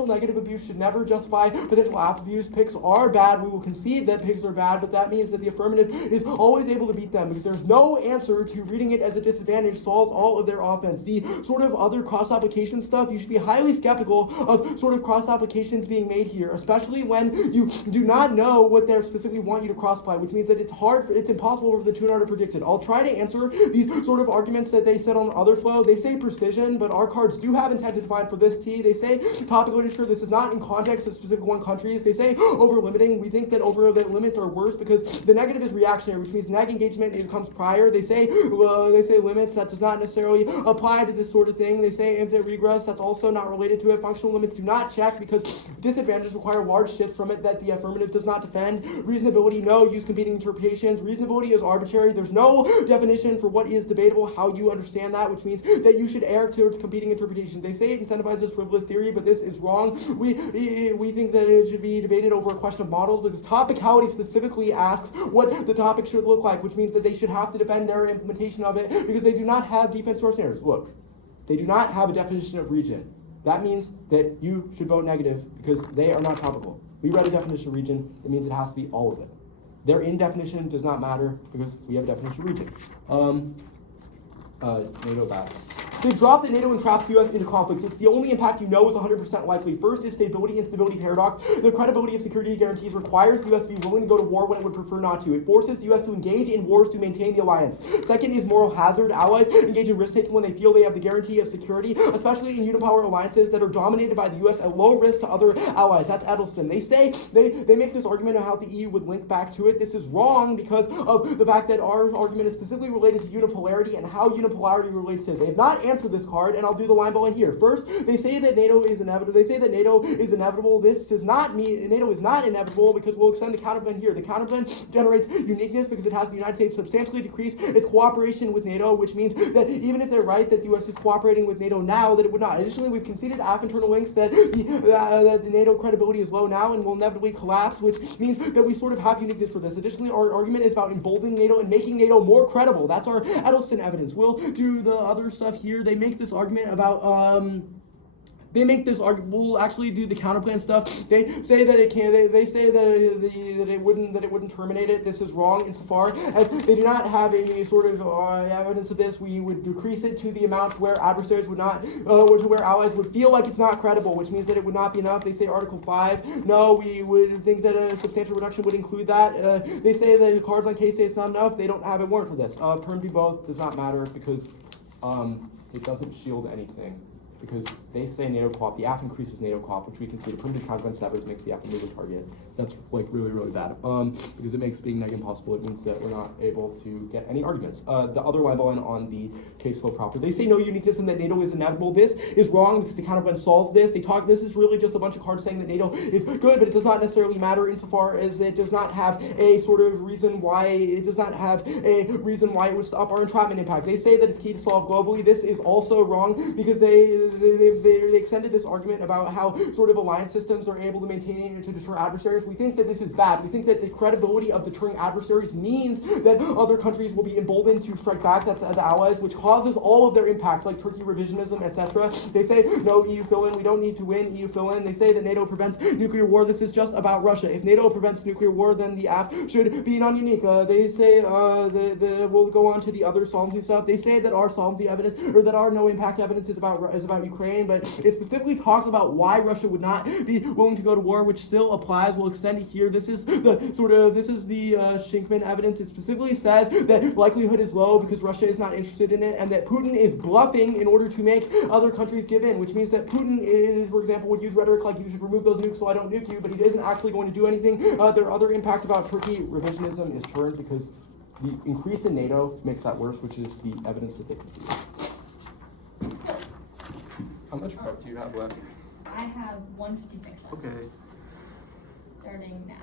negative abuse should never justify potential app abuse. Picks are bad. We will concede that picks are bad, but that means that the affirmative is always able to beat them because there's no answer to reading it as a disadvantage solves all of their offense. The sort of other cross-application stuff, you should be highly skeptical of sort of cross-applications being made here, especially when you do not know what they specifically want you to cross-apply, which means that it's impossible for the tuner to predict it. I'll try to answer these sort of arguments that they said on the other flow. They say precision, but our cards do have intent to define for this T. They say topic literature, this is not in context of specific one countries. They say over-limiting. We think that over-limits are worse because the negative is reactionary, which means neg engagement comes prior. They say limits, that does not necessarily apply to this sort of thing. They say infinite regress, that's also not related to it. Functional limits do not check because disadvantages require large shifts from it that the affirmative does not defend. Reasonability, no, use competing interpretations. Reasonability is arbitrary. There's no definition for what is debatable, how you understand that, which means that you should err towards competing interpretations. They say it incentivizes frivolous theory, but this is wrong. We think that it should be debated over a question of models because topicality specifically asks what the topic should look like, which means that they should have to defend their implementation of it because they do not have defense source standards. Look, they do not have a definition of region. That means that you should vote negative because they are not topical. We read a definition of region. It means it has to be all of it. Their in definition does not matter because we have a definition of region. NATO Bad. They dropped the NATO entraps the U.S. into conflict. It's the only impact you know is 100% likely. First is stability and stability paradox. The credibility of security guarantees requires the U.S. to be willing to go to war when it would prefer not to. It forces the U.S. to engage in wars to maintain the alliance. Second is moral hazard. Allies engage in risk-taking when they feel they have the guarantee of security, especially in unipower alliances that are dominated by the U.S. at low risk to other allies. That's Edelston. They say, they make this argument of how the EU would link back to it. This is wrong because of the fact that our argument is specifically related to unipolarity and how unipolarity relates to it. They have not answered this card, and I'll do the line ball in here. First, they say that NATO is inevitable. This does not mean NATO is not inevitable because we'll extend the counterblend here. The counterblend generates uniqueness because it has the United States substantially decrease its cooperation with NATO, which means that even if they're right that the U.S. is cooperating with NATO now, that it would not. Additionally, we've conceded app internal links that the NATO credibility is low now and will inevitably collapse, which means that we sort of have uniqueness for this. Additionally, our argument is about emboldening NATO and making NATO more credible. That's our Edelston evidence. We'll do the other stuff here. They make this argument about we'll actually do the counterplan stuff. They say that it can. They say that it wouldn't terminate it. This is wrong insofar as they do not have any sort of evidence of this. We would decrease it to the amount where adversaries would not, or to where allies would feel like it's not credible, which means that it would not be enough. They say Article 5. No, we would think that a substantial reduction would include that. They say that the cards on case say it's not enough. They don't have a warrant for this. Perm do both does not matter because it doesn't shield anything. Because they say NATO co-op, the AF increases NATO co-op, which we consider primitive counterpoint stabbers makes the AF a moving target. That's like really, really bad. Because it makes being neg impossible. It means that we're not able to get any arguments. The other line on the case flow proper, they say no uniqueness and that NATO is inevitable. This is wrong because the counterpoint solves this. This is really just a bunch of cards saying that NATO is good, but it does not necessarily matter insofar as it does not have a sort of reason why it would stop our entrapment impact. They say that it's key to solve globally. This is also wrong because they extended this argument about how sort of alliance systems are able to maintain to deter adversaries. We think that this is bad. We think that the credibility of deterring adversaries means that other countries will be emboldened to strike back. That's the allies, which causes all of their impacts, like Turkey revisionism, etc. They say, no, EU fill-in, we don't need to win, EU fill-in. They say that NATO prevents nuclear war. This is just about Russia. If NATO prevents nuclear war, then the AF should be non-unique. They say, we'll go on to the other solvency stuff. They say that our solvency evidence, or that our no impact evidence is about Ukraine, but it specifically talks about why Russia would not be willing to go to war, which still applies. We'll extend it here. This is the Shinkman evidence. It specifically says that likelihood is low because Russia is not interested in it, and that Putin is bluffing in order to make other countries give in, which means that Putin is, for example, would use rhetoric like you should remove those nukes so I don't nuke you, but he isn't actually going to do anything. Their other impact about Turkey revisionism is turned because the increase in NATO makes that worse, which is the evidence that they concede. How much prep do you have left? I have 156 left. Okay. Starting now.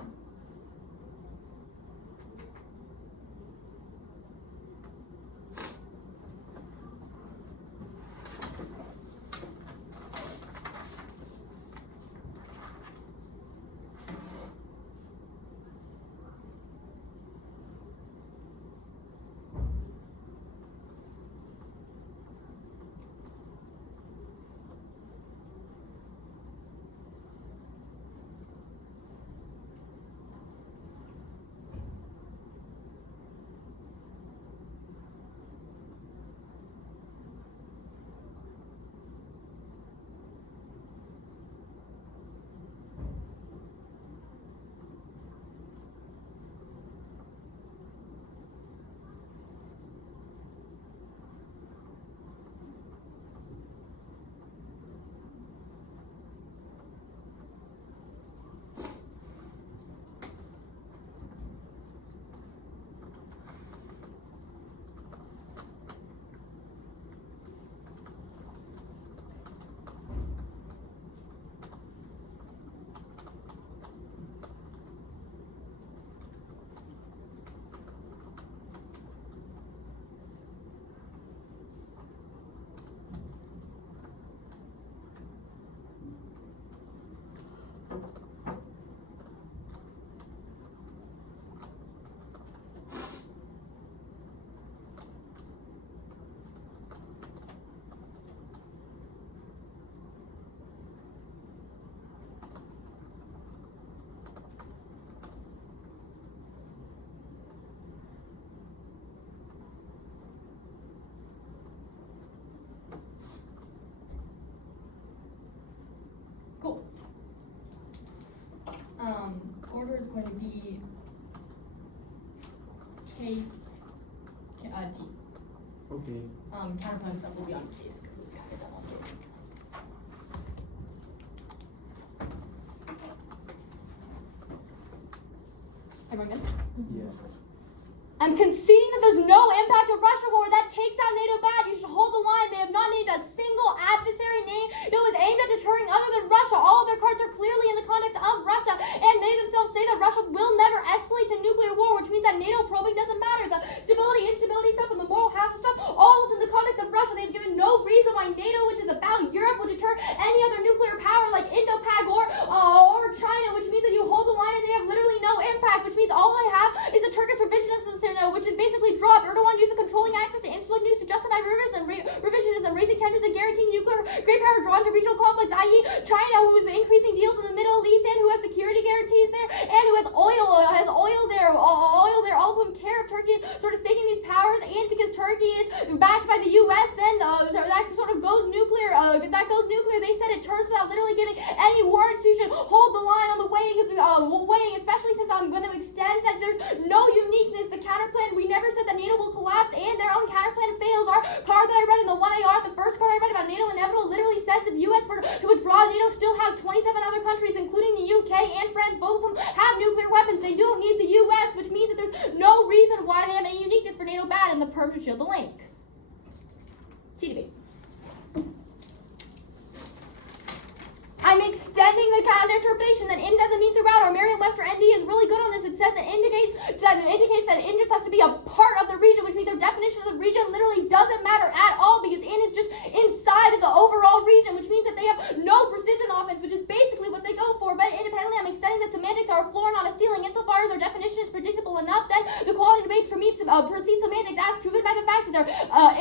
Cool. Order is going to be case T. Okay. Counterpoint stuff will be on case because it's kind of done on case. Everyone good? Yeah. I'm conceding that there's no impact of Russia war. That takes out NATO bad. You should hold the line. They have not named a single adversary name that was aimed at deterring other than Russia. All of their cards are clearly in the context of Russia, and they themselves say that Russia will never escalate to nuclear war, which means that NATO probing doesn't matter. The stability, instability stuff, and the moral hazard stuff, all is in the context of Russia. They've given no reason why NATO, which is about Europe, would deter any other nuclear power like Indo-Pag or China, which means that you hold the line and they have literally no impact, which means all I have is a Turkish revisionism scenario, which is basically dropped. Erdogan using controlling access to insular nukes to justify revisionism, raising tensions and guaranteeing nuclear great power drawn to regional conflicts, i.e. China, who is increasing deals in the Middle East and who has security guarantees there, and who has oil there, all of whom care if Turkey is sort of staking these powers, and because Turkey is backed by the US, then that sort of goes nuclear. They said it turns without literally giving any warrants. You should hold the line on the weighing, especially since I'm going to extend that there's no uniqueness. The counterplan, we never said that NATO will collapse, and their own counterplan fails. Our card that I read in the They don't need the US, which means that there's no reason why they have any uniqueness for NATO Bad, and the perp should shield the link. TDB. I'm extending the counter interpretation that in doesn't mean throughout. Our Merriam-Webster ND is really good on this. It says that it indicates that in just has to be a part of the region, which means their definition of the region literally doesn't matter at all because in is just inside of the overall region, which means that they have no precision offense, which is basically what they go for. But independently, I'm extending that semantics are a floor, not a ceiling. Insofar as our definition is predictable enough, then the quality debates proceed semantics as proven by the fact that their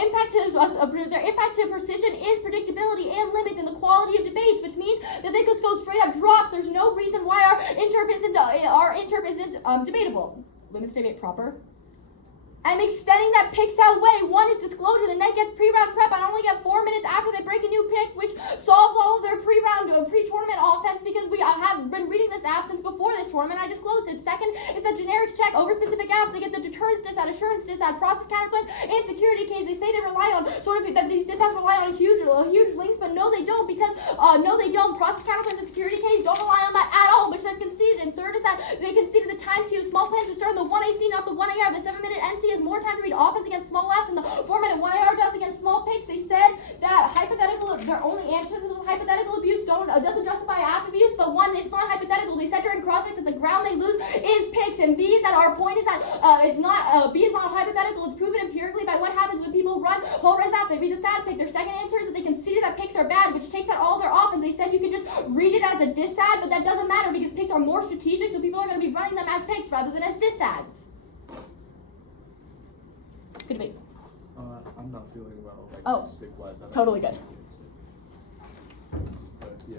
impact to precision is predictability and limits in the quality of debates, which means that they just go straight up drops. There's no reason why our interp isn't debatable. Limits debate proper. I'm extending that picks out way. One is disclosure. The net gets pre-round prep. I only get 4 minutes after they break a new pick, which solves all of their pre-tournament offense because we have been reading this app since before this tournament. I disclosed it. Second is that generics check over specific apps. They get the deterrence disad, assurance disad, process counterpoints, and security case. They say they rely on that these disads rely on huge links, but no, they don't because Process counterpoints and security case don't rely on that at all, which they've conceded. And third is that they conceded the time to use small plans to start in the 1AC, not the 1AR. The 7-minute NC has more time to read offense against small apps than the 4-minute 1AR does against small picks. They said that their only answer to hypothetical abuse doesn't justify app abuse, but one, it's not hypothetical. They said during crossfits that the ground they lose is picks, and B is that our point is that B is not hypothetical. It's proven empirically by what happens when people run whole res app. They read the third pick. Their second answer is that they conceded that picks are bad, which takes out all their offense. They said you can just read it as a disad, but that doesn't matter because picks are more strategic, so people are going to be running them as picks rather than as disads. Good debate. I'm not feeling well. Like, Oh, sick-wise. totally good. But yeah.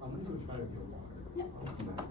I'm gonna go try to get water. Yeah. I'll come back.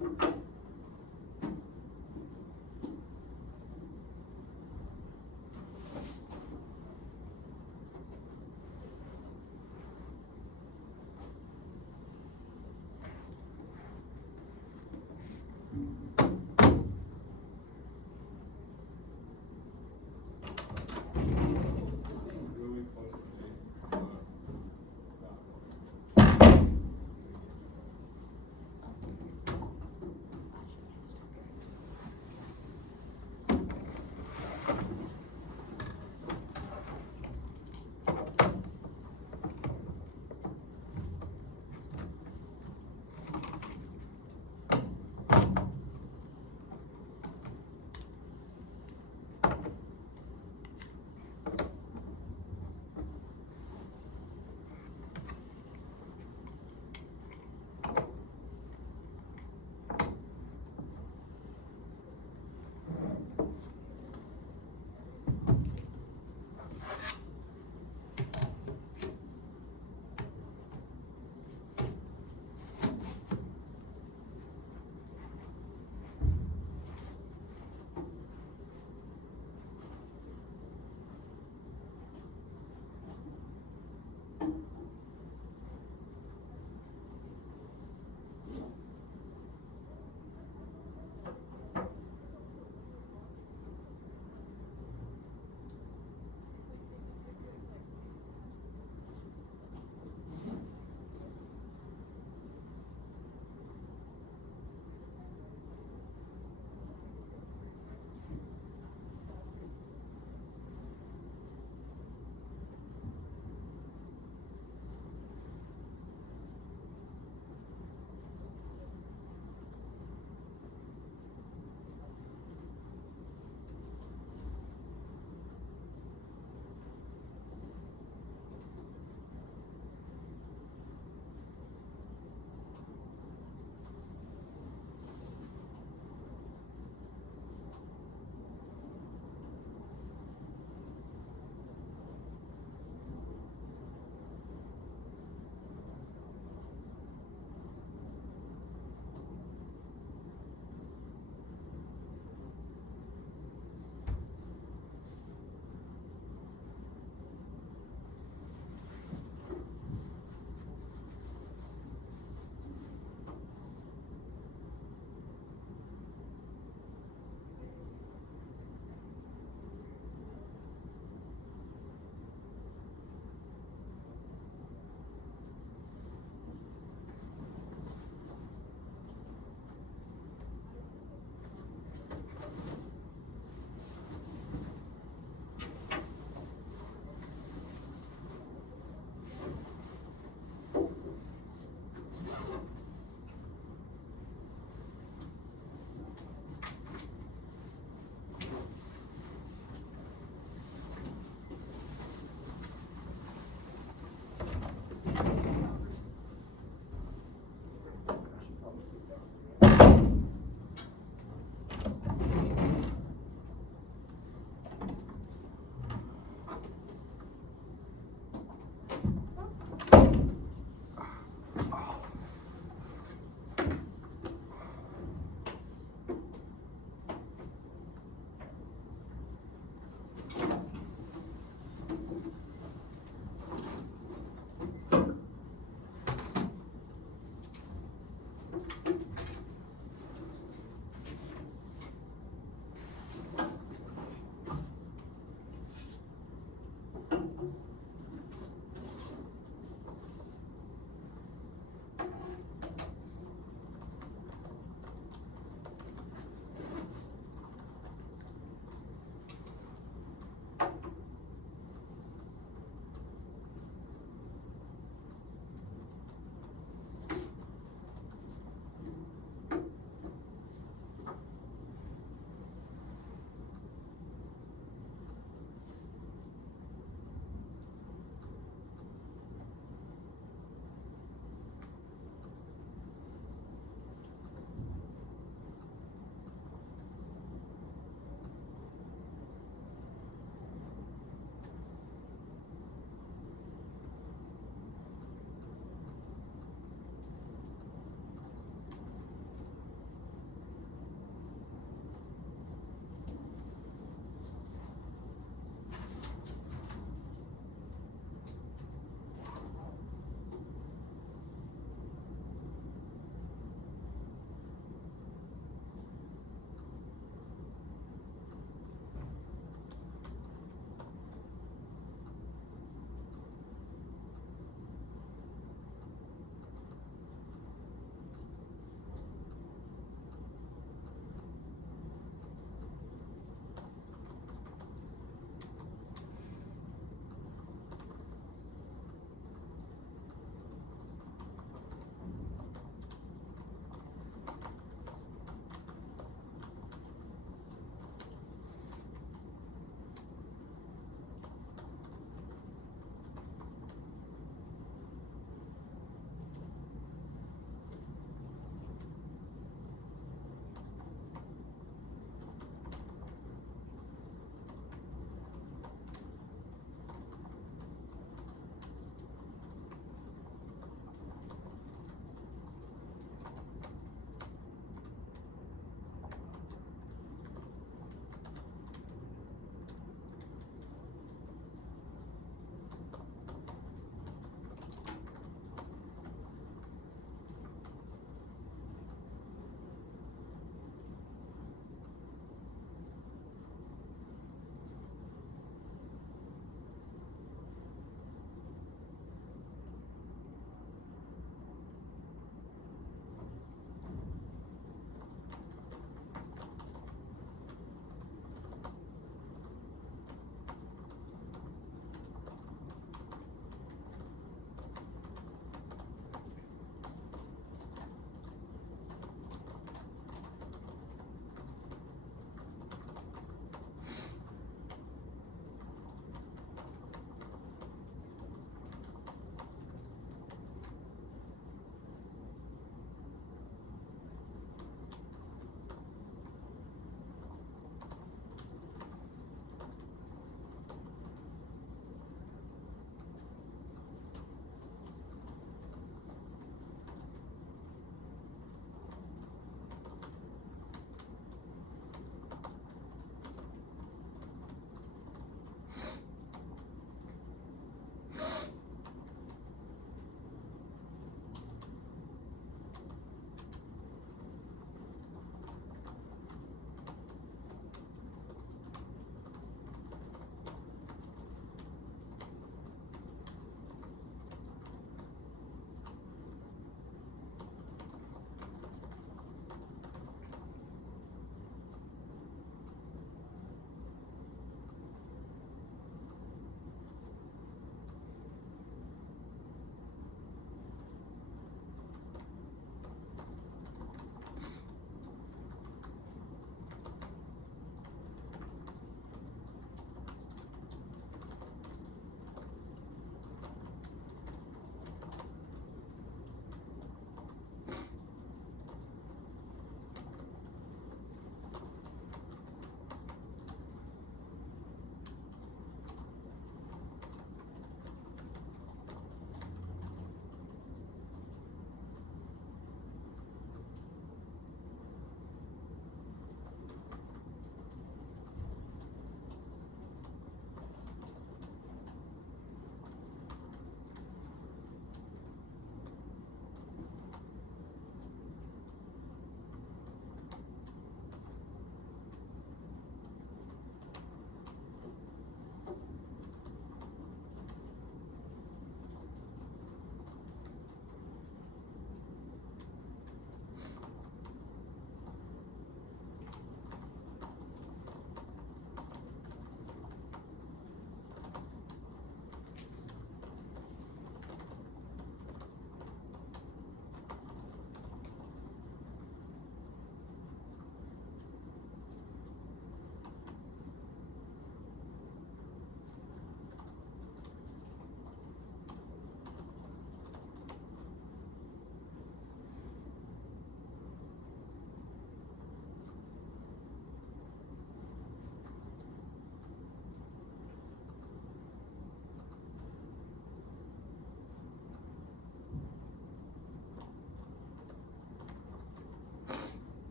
Really close to me.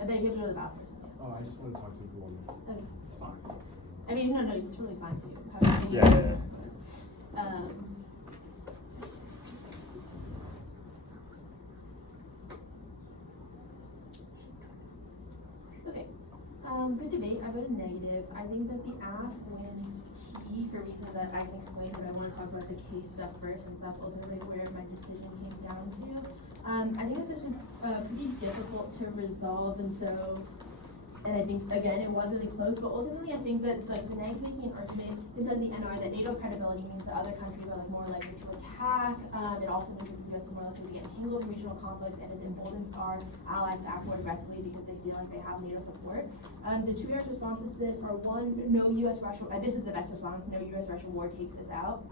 I bet you have to go to the bathroom or something. Oh, I just want to talk to the woman. Okay. It's fine. I mean, no, it's totally fine for you. However you Yeah, need yeah, to. Okay. Good debate. I voted negative. I think that the AF wins T for reasons that I can explain, but I want to talk about the case stuff first, since that's ultimately where my decision came down to. I think that this is pretty difficult to resolve, and I think, again, it was really close, but ultimately I think that like the neg's making an argument inside of the NR that NATO credibility means that other countries are like more likely to attack. It also means that the US is more likely to get entangled in regional conflicts, and it emboldens our allies to act more aggressively because they feel like they have NATO support. The two direct responses to this are one, no US-Russia, this is the best response, no US-Russia war takes us out.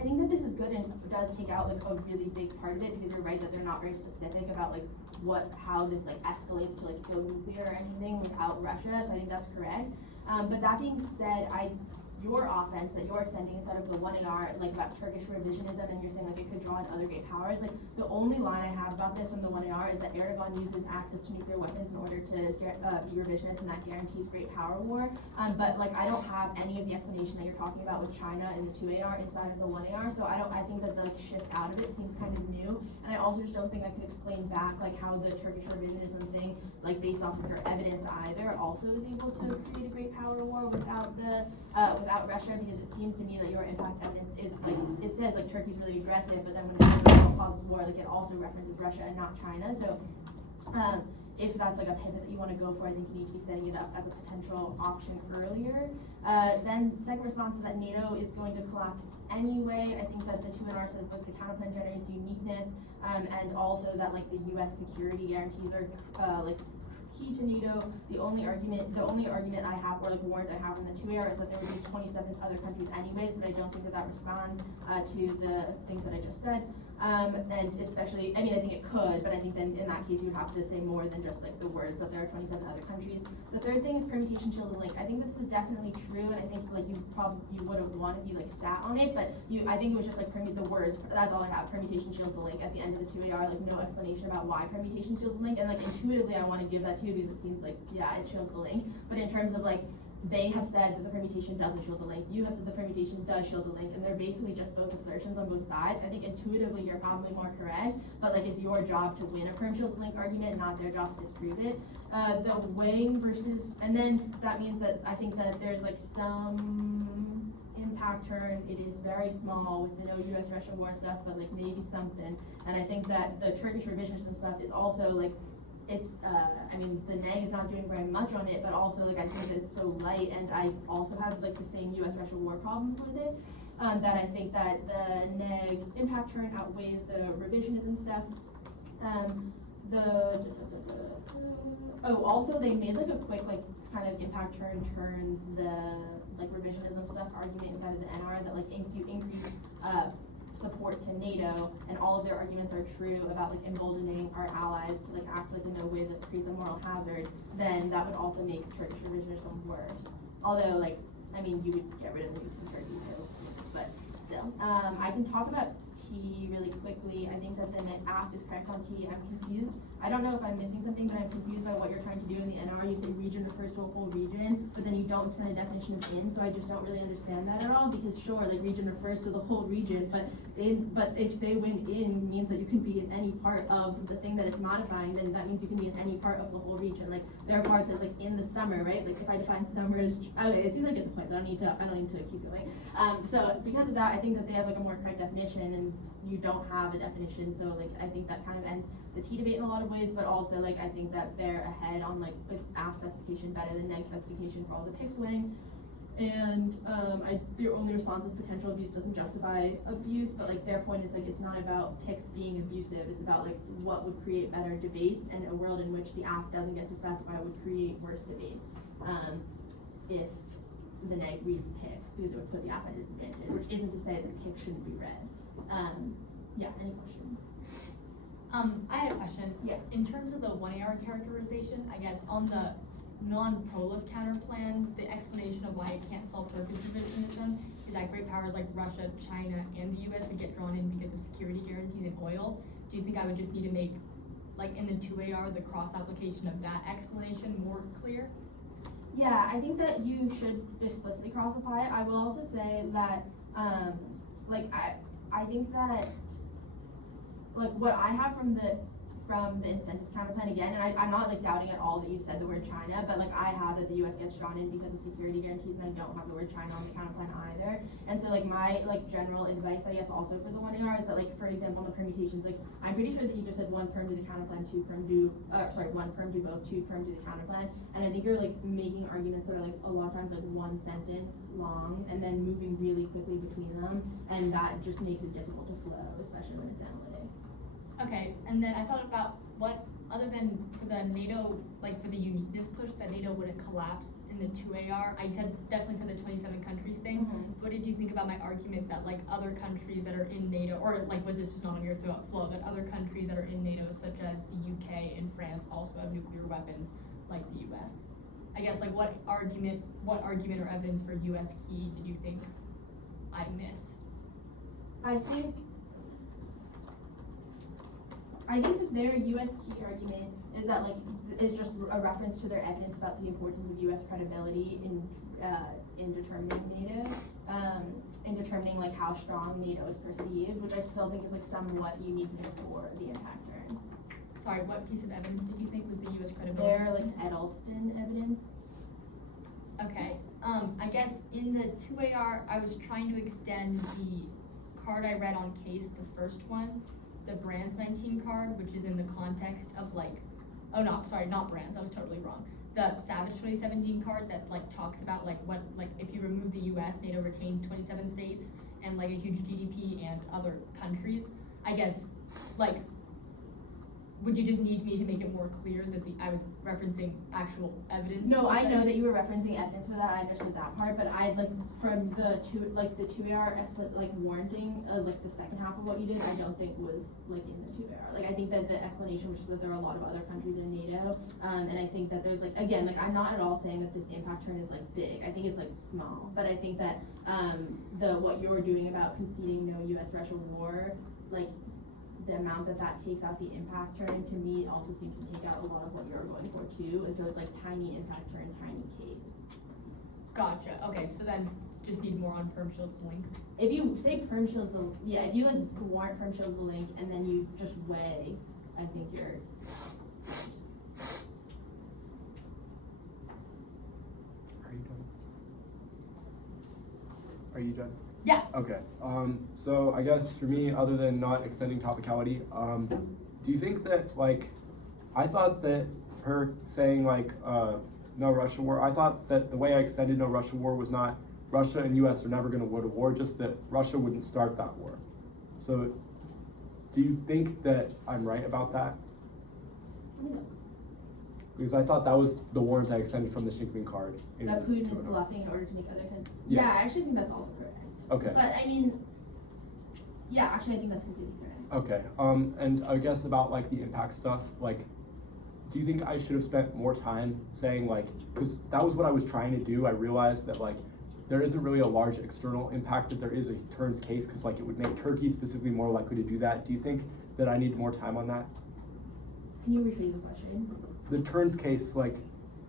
I think that this is good and does take out like a really big part of it, because you're right that they're not very specific about like how this like escalates to like go nuclear or anything without Russia, so I think that's correct. But that being said, your offense that you're extending instead of the 1AR, like about Turkish revisionism, and you're saying like it could draw in other great powers, like the only line I have about this from the 1AR is that Erdogan uses access to nuclear weapons in order to be revisionist, and that guarantees great power war. But like I don't have any of the explanation that you're talking about with China and the 2AR inside of the 1AR, so I think that the like shift out of it seems kind of new, and I also just don't think I can explain back like how the Turkish revisionism thing, like based off of your evidence either, also is able to create a great power war without without Russia, because it seems to me that your impact evidence is like, it says like Turkey's really aggressive, but then when it says causes war, like it also references Russia and not China. So if that's like a pivot that you want to go for, I think you need to be setting it up as a potential option earlier. Then second response is that NATO is going to collapse anyway. I think that the 2NR says both the counterplan generates uniqueness, and also that like the US security guarantees are like key to NATO. The only argument I have, or like warrant I have from the 2AR, is that there would be 27 other countries anyways, but I don't think that responds to the things that I just said. And especially, I mean, I think it could, but I think then in that case you would have to say more than just like the words that there are 27 other countries. The third thing is permutation, shield, and link. I think this is definitely true, and I think like you would have wanted to be like sat on it, but I think it was just like the words. That's all I have. Permutation, shield, and link at the end of the 2AR. Like no explanation about why permutation, shield, and link. And like intuitively, I want to give that to you because it seems like yeah, it shields the link. But in terms of like, they have said that the permutation doesn't shield the link. You have said the permutation does shield the link, and they're basically just both assertions on both sides. I think intuitively you're probably more correct, but like it's your job to win a perm shield link argument, not their job to disprove it. The weighing versus, and then that means that I think that there's like some impact turn. It is very small with the no US-Russia war stuff, but like maybe something. And I think that the Turkish revisionism stuff is also like, it's, I mean, the neg is not doing very much on it, but also, like, I think that it's so light, and I also have, like, the same US-Russia war problems with it, that I think that the neg impact turn outweighs the revisionism stuff. Also, they made, like, a quick, like, kind of impact turn turns the, like, revisionism stuff argument inside of the NR that, like, if you increase, support to NATO, and all of their arguments are true about like emboldening our allies to like act like in a way that creates a moral hazard, then that would also make Turkish revisionism worse. Although like, I mean, you would get rid of the nukes in Turkey, so, but still. I can talk about T really quickly. I think that the app is correct on T. I'm confused. I don't know if I'm missing something, but I'm confused by what you're trying to do in the NR. You say region refers to a whole region, but then you don't send a definition of in, so I just don't really understand that at all, because sure, like region refers to the whole region, but if they win in means that you can be in any part of the thing that it's modifying, then that means you can be in any part of the whole region. Like there are parts that's like in the summer, right? Like if I define summer as, okay, it seems like I get the point, so I don't need to keep going. So because of that, I think that they have like a more correct definition, and you don't have a definition, so like I think that kind of ends the T debate in a lot of ways, but also like I think that they're ahead on like its app specification better than neg specification for all the pick swing. And their only response is potential abuse doesn't justify abuse, but like their point is like it's not about picks being abusive, it's about like what would create better debates, and a world in which the app doesn't get to specify would create worse debates if the neg reads picks, because it would put the app at a disadvantage, which isn't to say that picks shouldn't be read. Yeah, any questions? I had a question. Yeah. In terms of the 1AR characterization, I guess on the non-prolif counterplan, the explanation of why it can't solve Turkish revisionism is that great powers like Russia, China, and the US would get drawn in because of security guarantees in oil. Do you think I would just need to make like in the 2AR, the cross application of that explanation more clear? Yeah, I think that you should explicitly classify it. I will also say that, I think that, like, what I have from the incentives counter plan again, and I'm not like doubting at all that you said the word China, but like I have that the US gets drawn in because of security guarantees, and I don't have the word China on the counter plan either. And so like my like general advice, I guess, also for the 1AR is that, like, for example, on the permutations, like I'm pretty sure that you just said one perm do the counter plan, one perm do both, two perm do the counter plan. And I think you're like making arguments that are like a lot of times like one sentence long and then moving really quickly between them, and that just makes it difficult to flow, especially when it's analytics. Okay, and then I thought about what, other than for the NATO, like for the uniqueness push, that NATO wouldn't collapse in the 2AR. I definitely said the 27 countries thing. Mhm. What did you think about my argument that like other countries that are in NATO, or like was this just not on your flow, that other countries that are in NATO, such as the UK and France, also have nuclear weapons like the US? I guess like what argument or evidence for US key did you think I missed? I think that their US key argument is that like is just a reference to their evidence about the importance of US credibility in determining NATO, in determining like how strong NATO is perceived, which I still think is like somewhat uniqueness for the impact turn. Sorry, what piece of evidence did you think was the US credibility? Their like Edelston evidence. Okay, I guess in the 2AR, I was trying to extend the card I read on case, the first one, the Brands 19 card, which is in the context of like, oh no, sorry, not Brands, I was totally wrong. The Savage 2017 card that like talks about like what, like if you remove the US, NATO retains 27 states and like a huge GDP and other countries. I guess, like, would you just need me to make it more clear that I was referencing actual evidence? No, I know that you were referencing evidence for that. I understood that part, but I like from the 2AR like warranting like the second half of what you did, I don't think was like in the 2AR. Like I think that the explanation was just that there are a lot of other countries in NATO, and I think that there's like again like I'm not at all saying that this impact turn is like big. I think it's like small, but I think that what you're doing about conceding no U.S.-Russia war, like the amount that takes out the impact turn, to me also seems to take out a lot of what you're going for too, and so it's like tiny impact turn, tiny case. Gotcha, okay, so then just need more on perm shields link. If you say perm shields if you like warrant perm shields the link and then you just weigh, I think you're Are you done? Yeah. Okay, so I guess for me, other than not extending topicality, do you think that, like, I thought that her saying, like, no Russia war, I thought that the way I extended no Russia war was not Russia and US are never gonna go to war, just that Russia wouldn't start that war. So, do you think that I'm right about that? Because I thought that was the warrant I extended from the Shinkman card. that Putin is bluffing in order to make other countries. Yeah. Yeah, I actually think that's also correct. Okay. But I mean, yeah, actually I think that's completely correct. Okay, and I guess about like the impact stuff, like, do you think I should have spent more time saying like, because that was what I was trying to do. I realized that like, there isn't really a large external impact, that there is a turns case, because like it would make Turkey specifically more likely to do that. Do you think that I need more time on that? Can you rephrase the question? The turns case, like,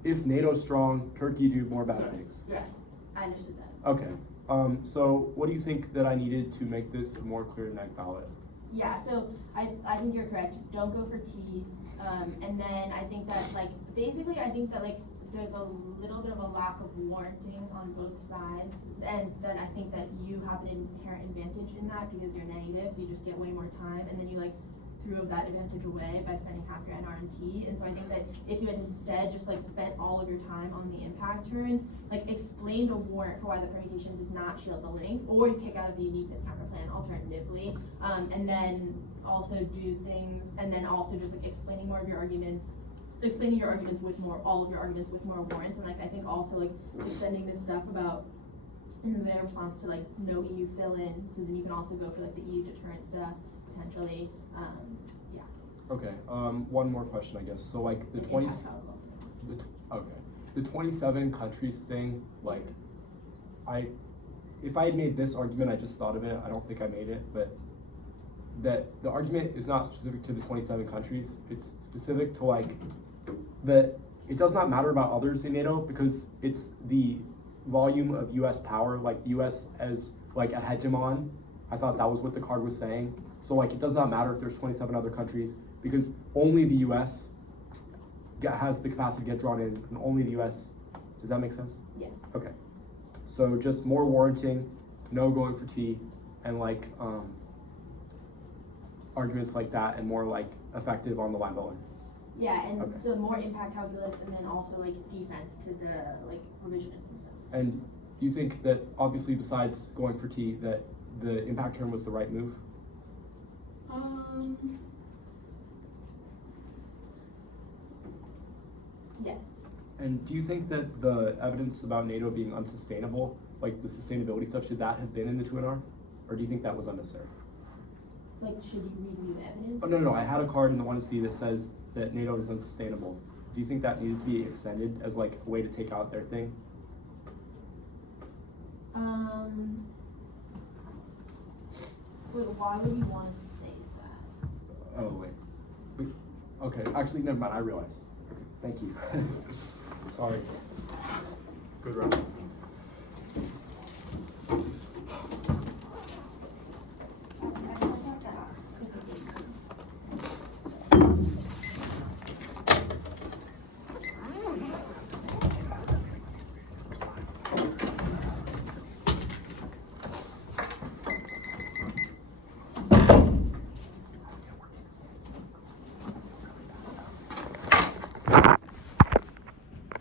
if NATO's strong, Turkey do more bad things. Yes, I understood that. Okay, so what do you think that I needed to make this a more clear neg ballot? Yeah, so I think you're correct. Don't go for T. And then I think that like basically I think that like there's a little bit of a lack of warranting on both sides, and then I think that you have an inherent advantage in that because you're negative, so you just get way more time, and then you like threw that advantage away by spending half your NR and T. And so I think that if you had instead just like spent all of your time on the impact turns, like explained a warrant for why the permutation does not shield the link, or you kick out of the uniqueness counter plan alternatively, and then also do things, and then also just like explaining more of your arguments, explaining your arguments with more, all of your arguments with more warrants, and like I think also like extending this stuff about in their response to like no EU fill in, so then you can also go for like the EU deterrent stuff potentially. Yeah. Okay, one more question, I guess. So like the And 20, impact power also. okay, the 27 countries thing, like, if I had made this argument, I just thought of it, I don't think I made it, but that the argument is not specific to the 27 countries. It's specific to like that it does not matter about others in NATO because it's the volume of U.S. power, like the U.S. as like a hegemon. I thought that was what the card was saying. So like it does not matter if there's 27 other countries because only the U.S. has the capacity to get drawn in, and only the U.S. Does that make sense? Yes. Okay. So just more warranting, no going for T, and like arguments like that, and more like effective on the line by line. Yeah, and Okay. so more impact calculus, and then also like defense to the like revisionism stuff. And do you think that obviously besides going for T, that the impact term was the right move? Yes. And do you think that the evidence about NATO being unsustainable, like the sustainability stuff, should that have been in the 2NR? Or do you think that was unnecessary? Like, should you review the evidence? Oh, no, I had a card in the 1C that says that NATO is unsustainable. Do you think that needed to be extended as like a way to take out their thing? Wait, why would you want to say that? Oh, wait. Okay, actually, never mind, I realize. Okay, thank you. Sorry. Good round.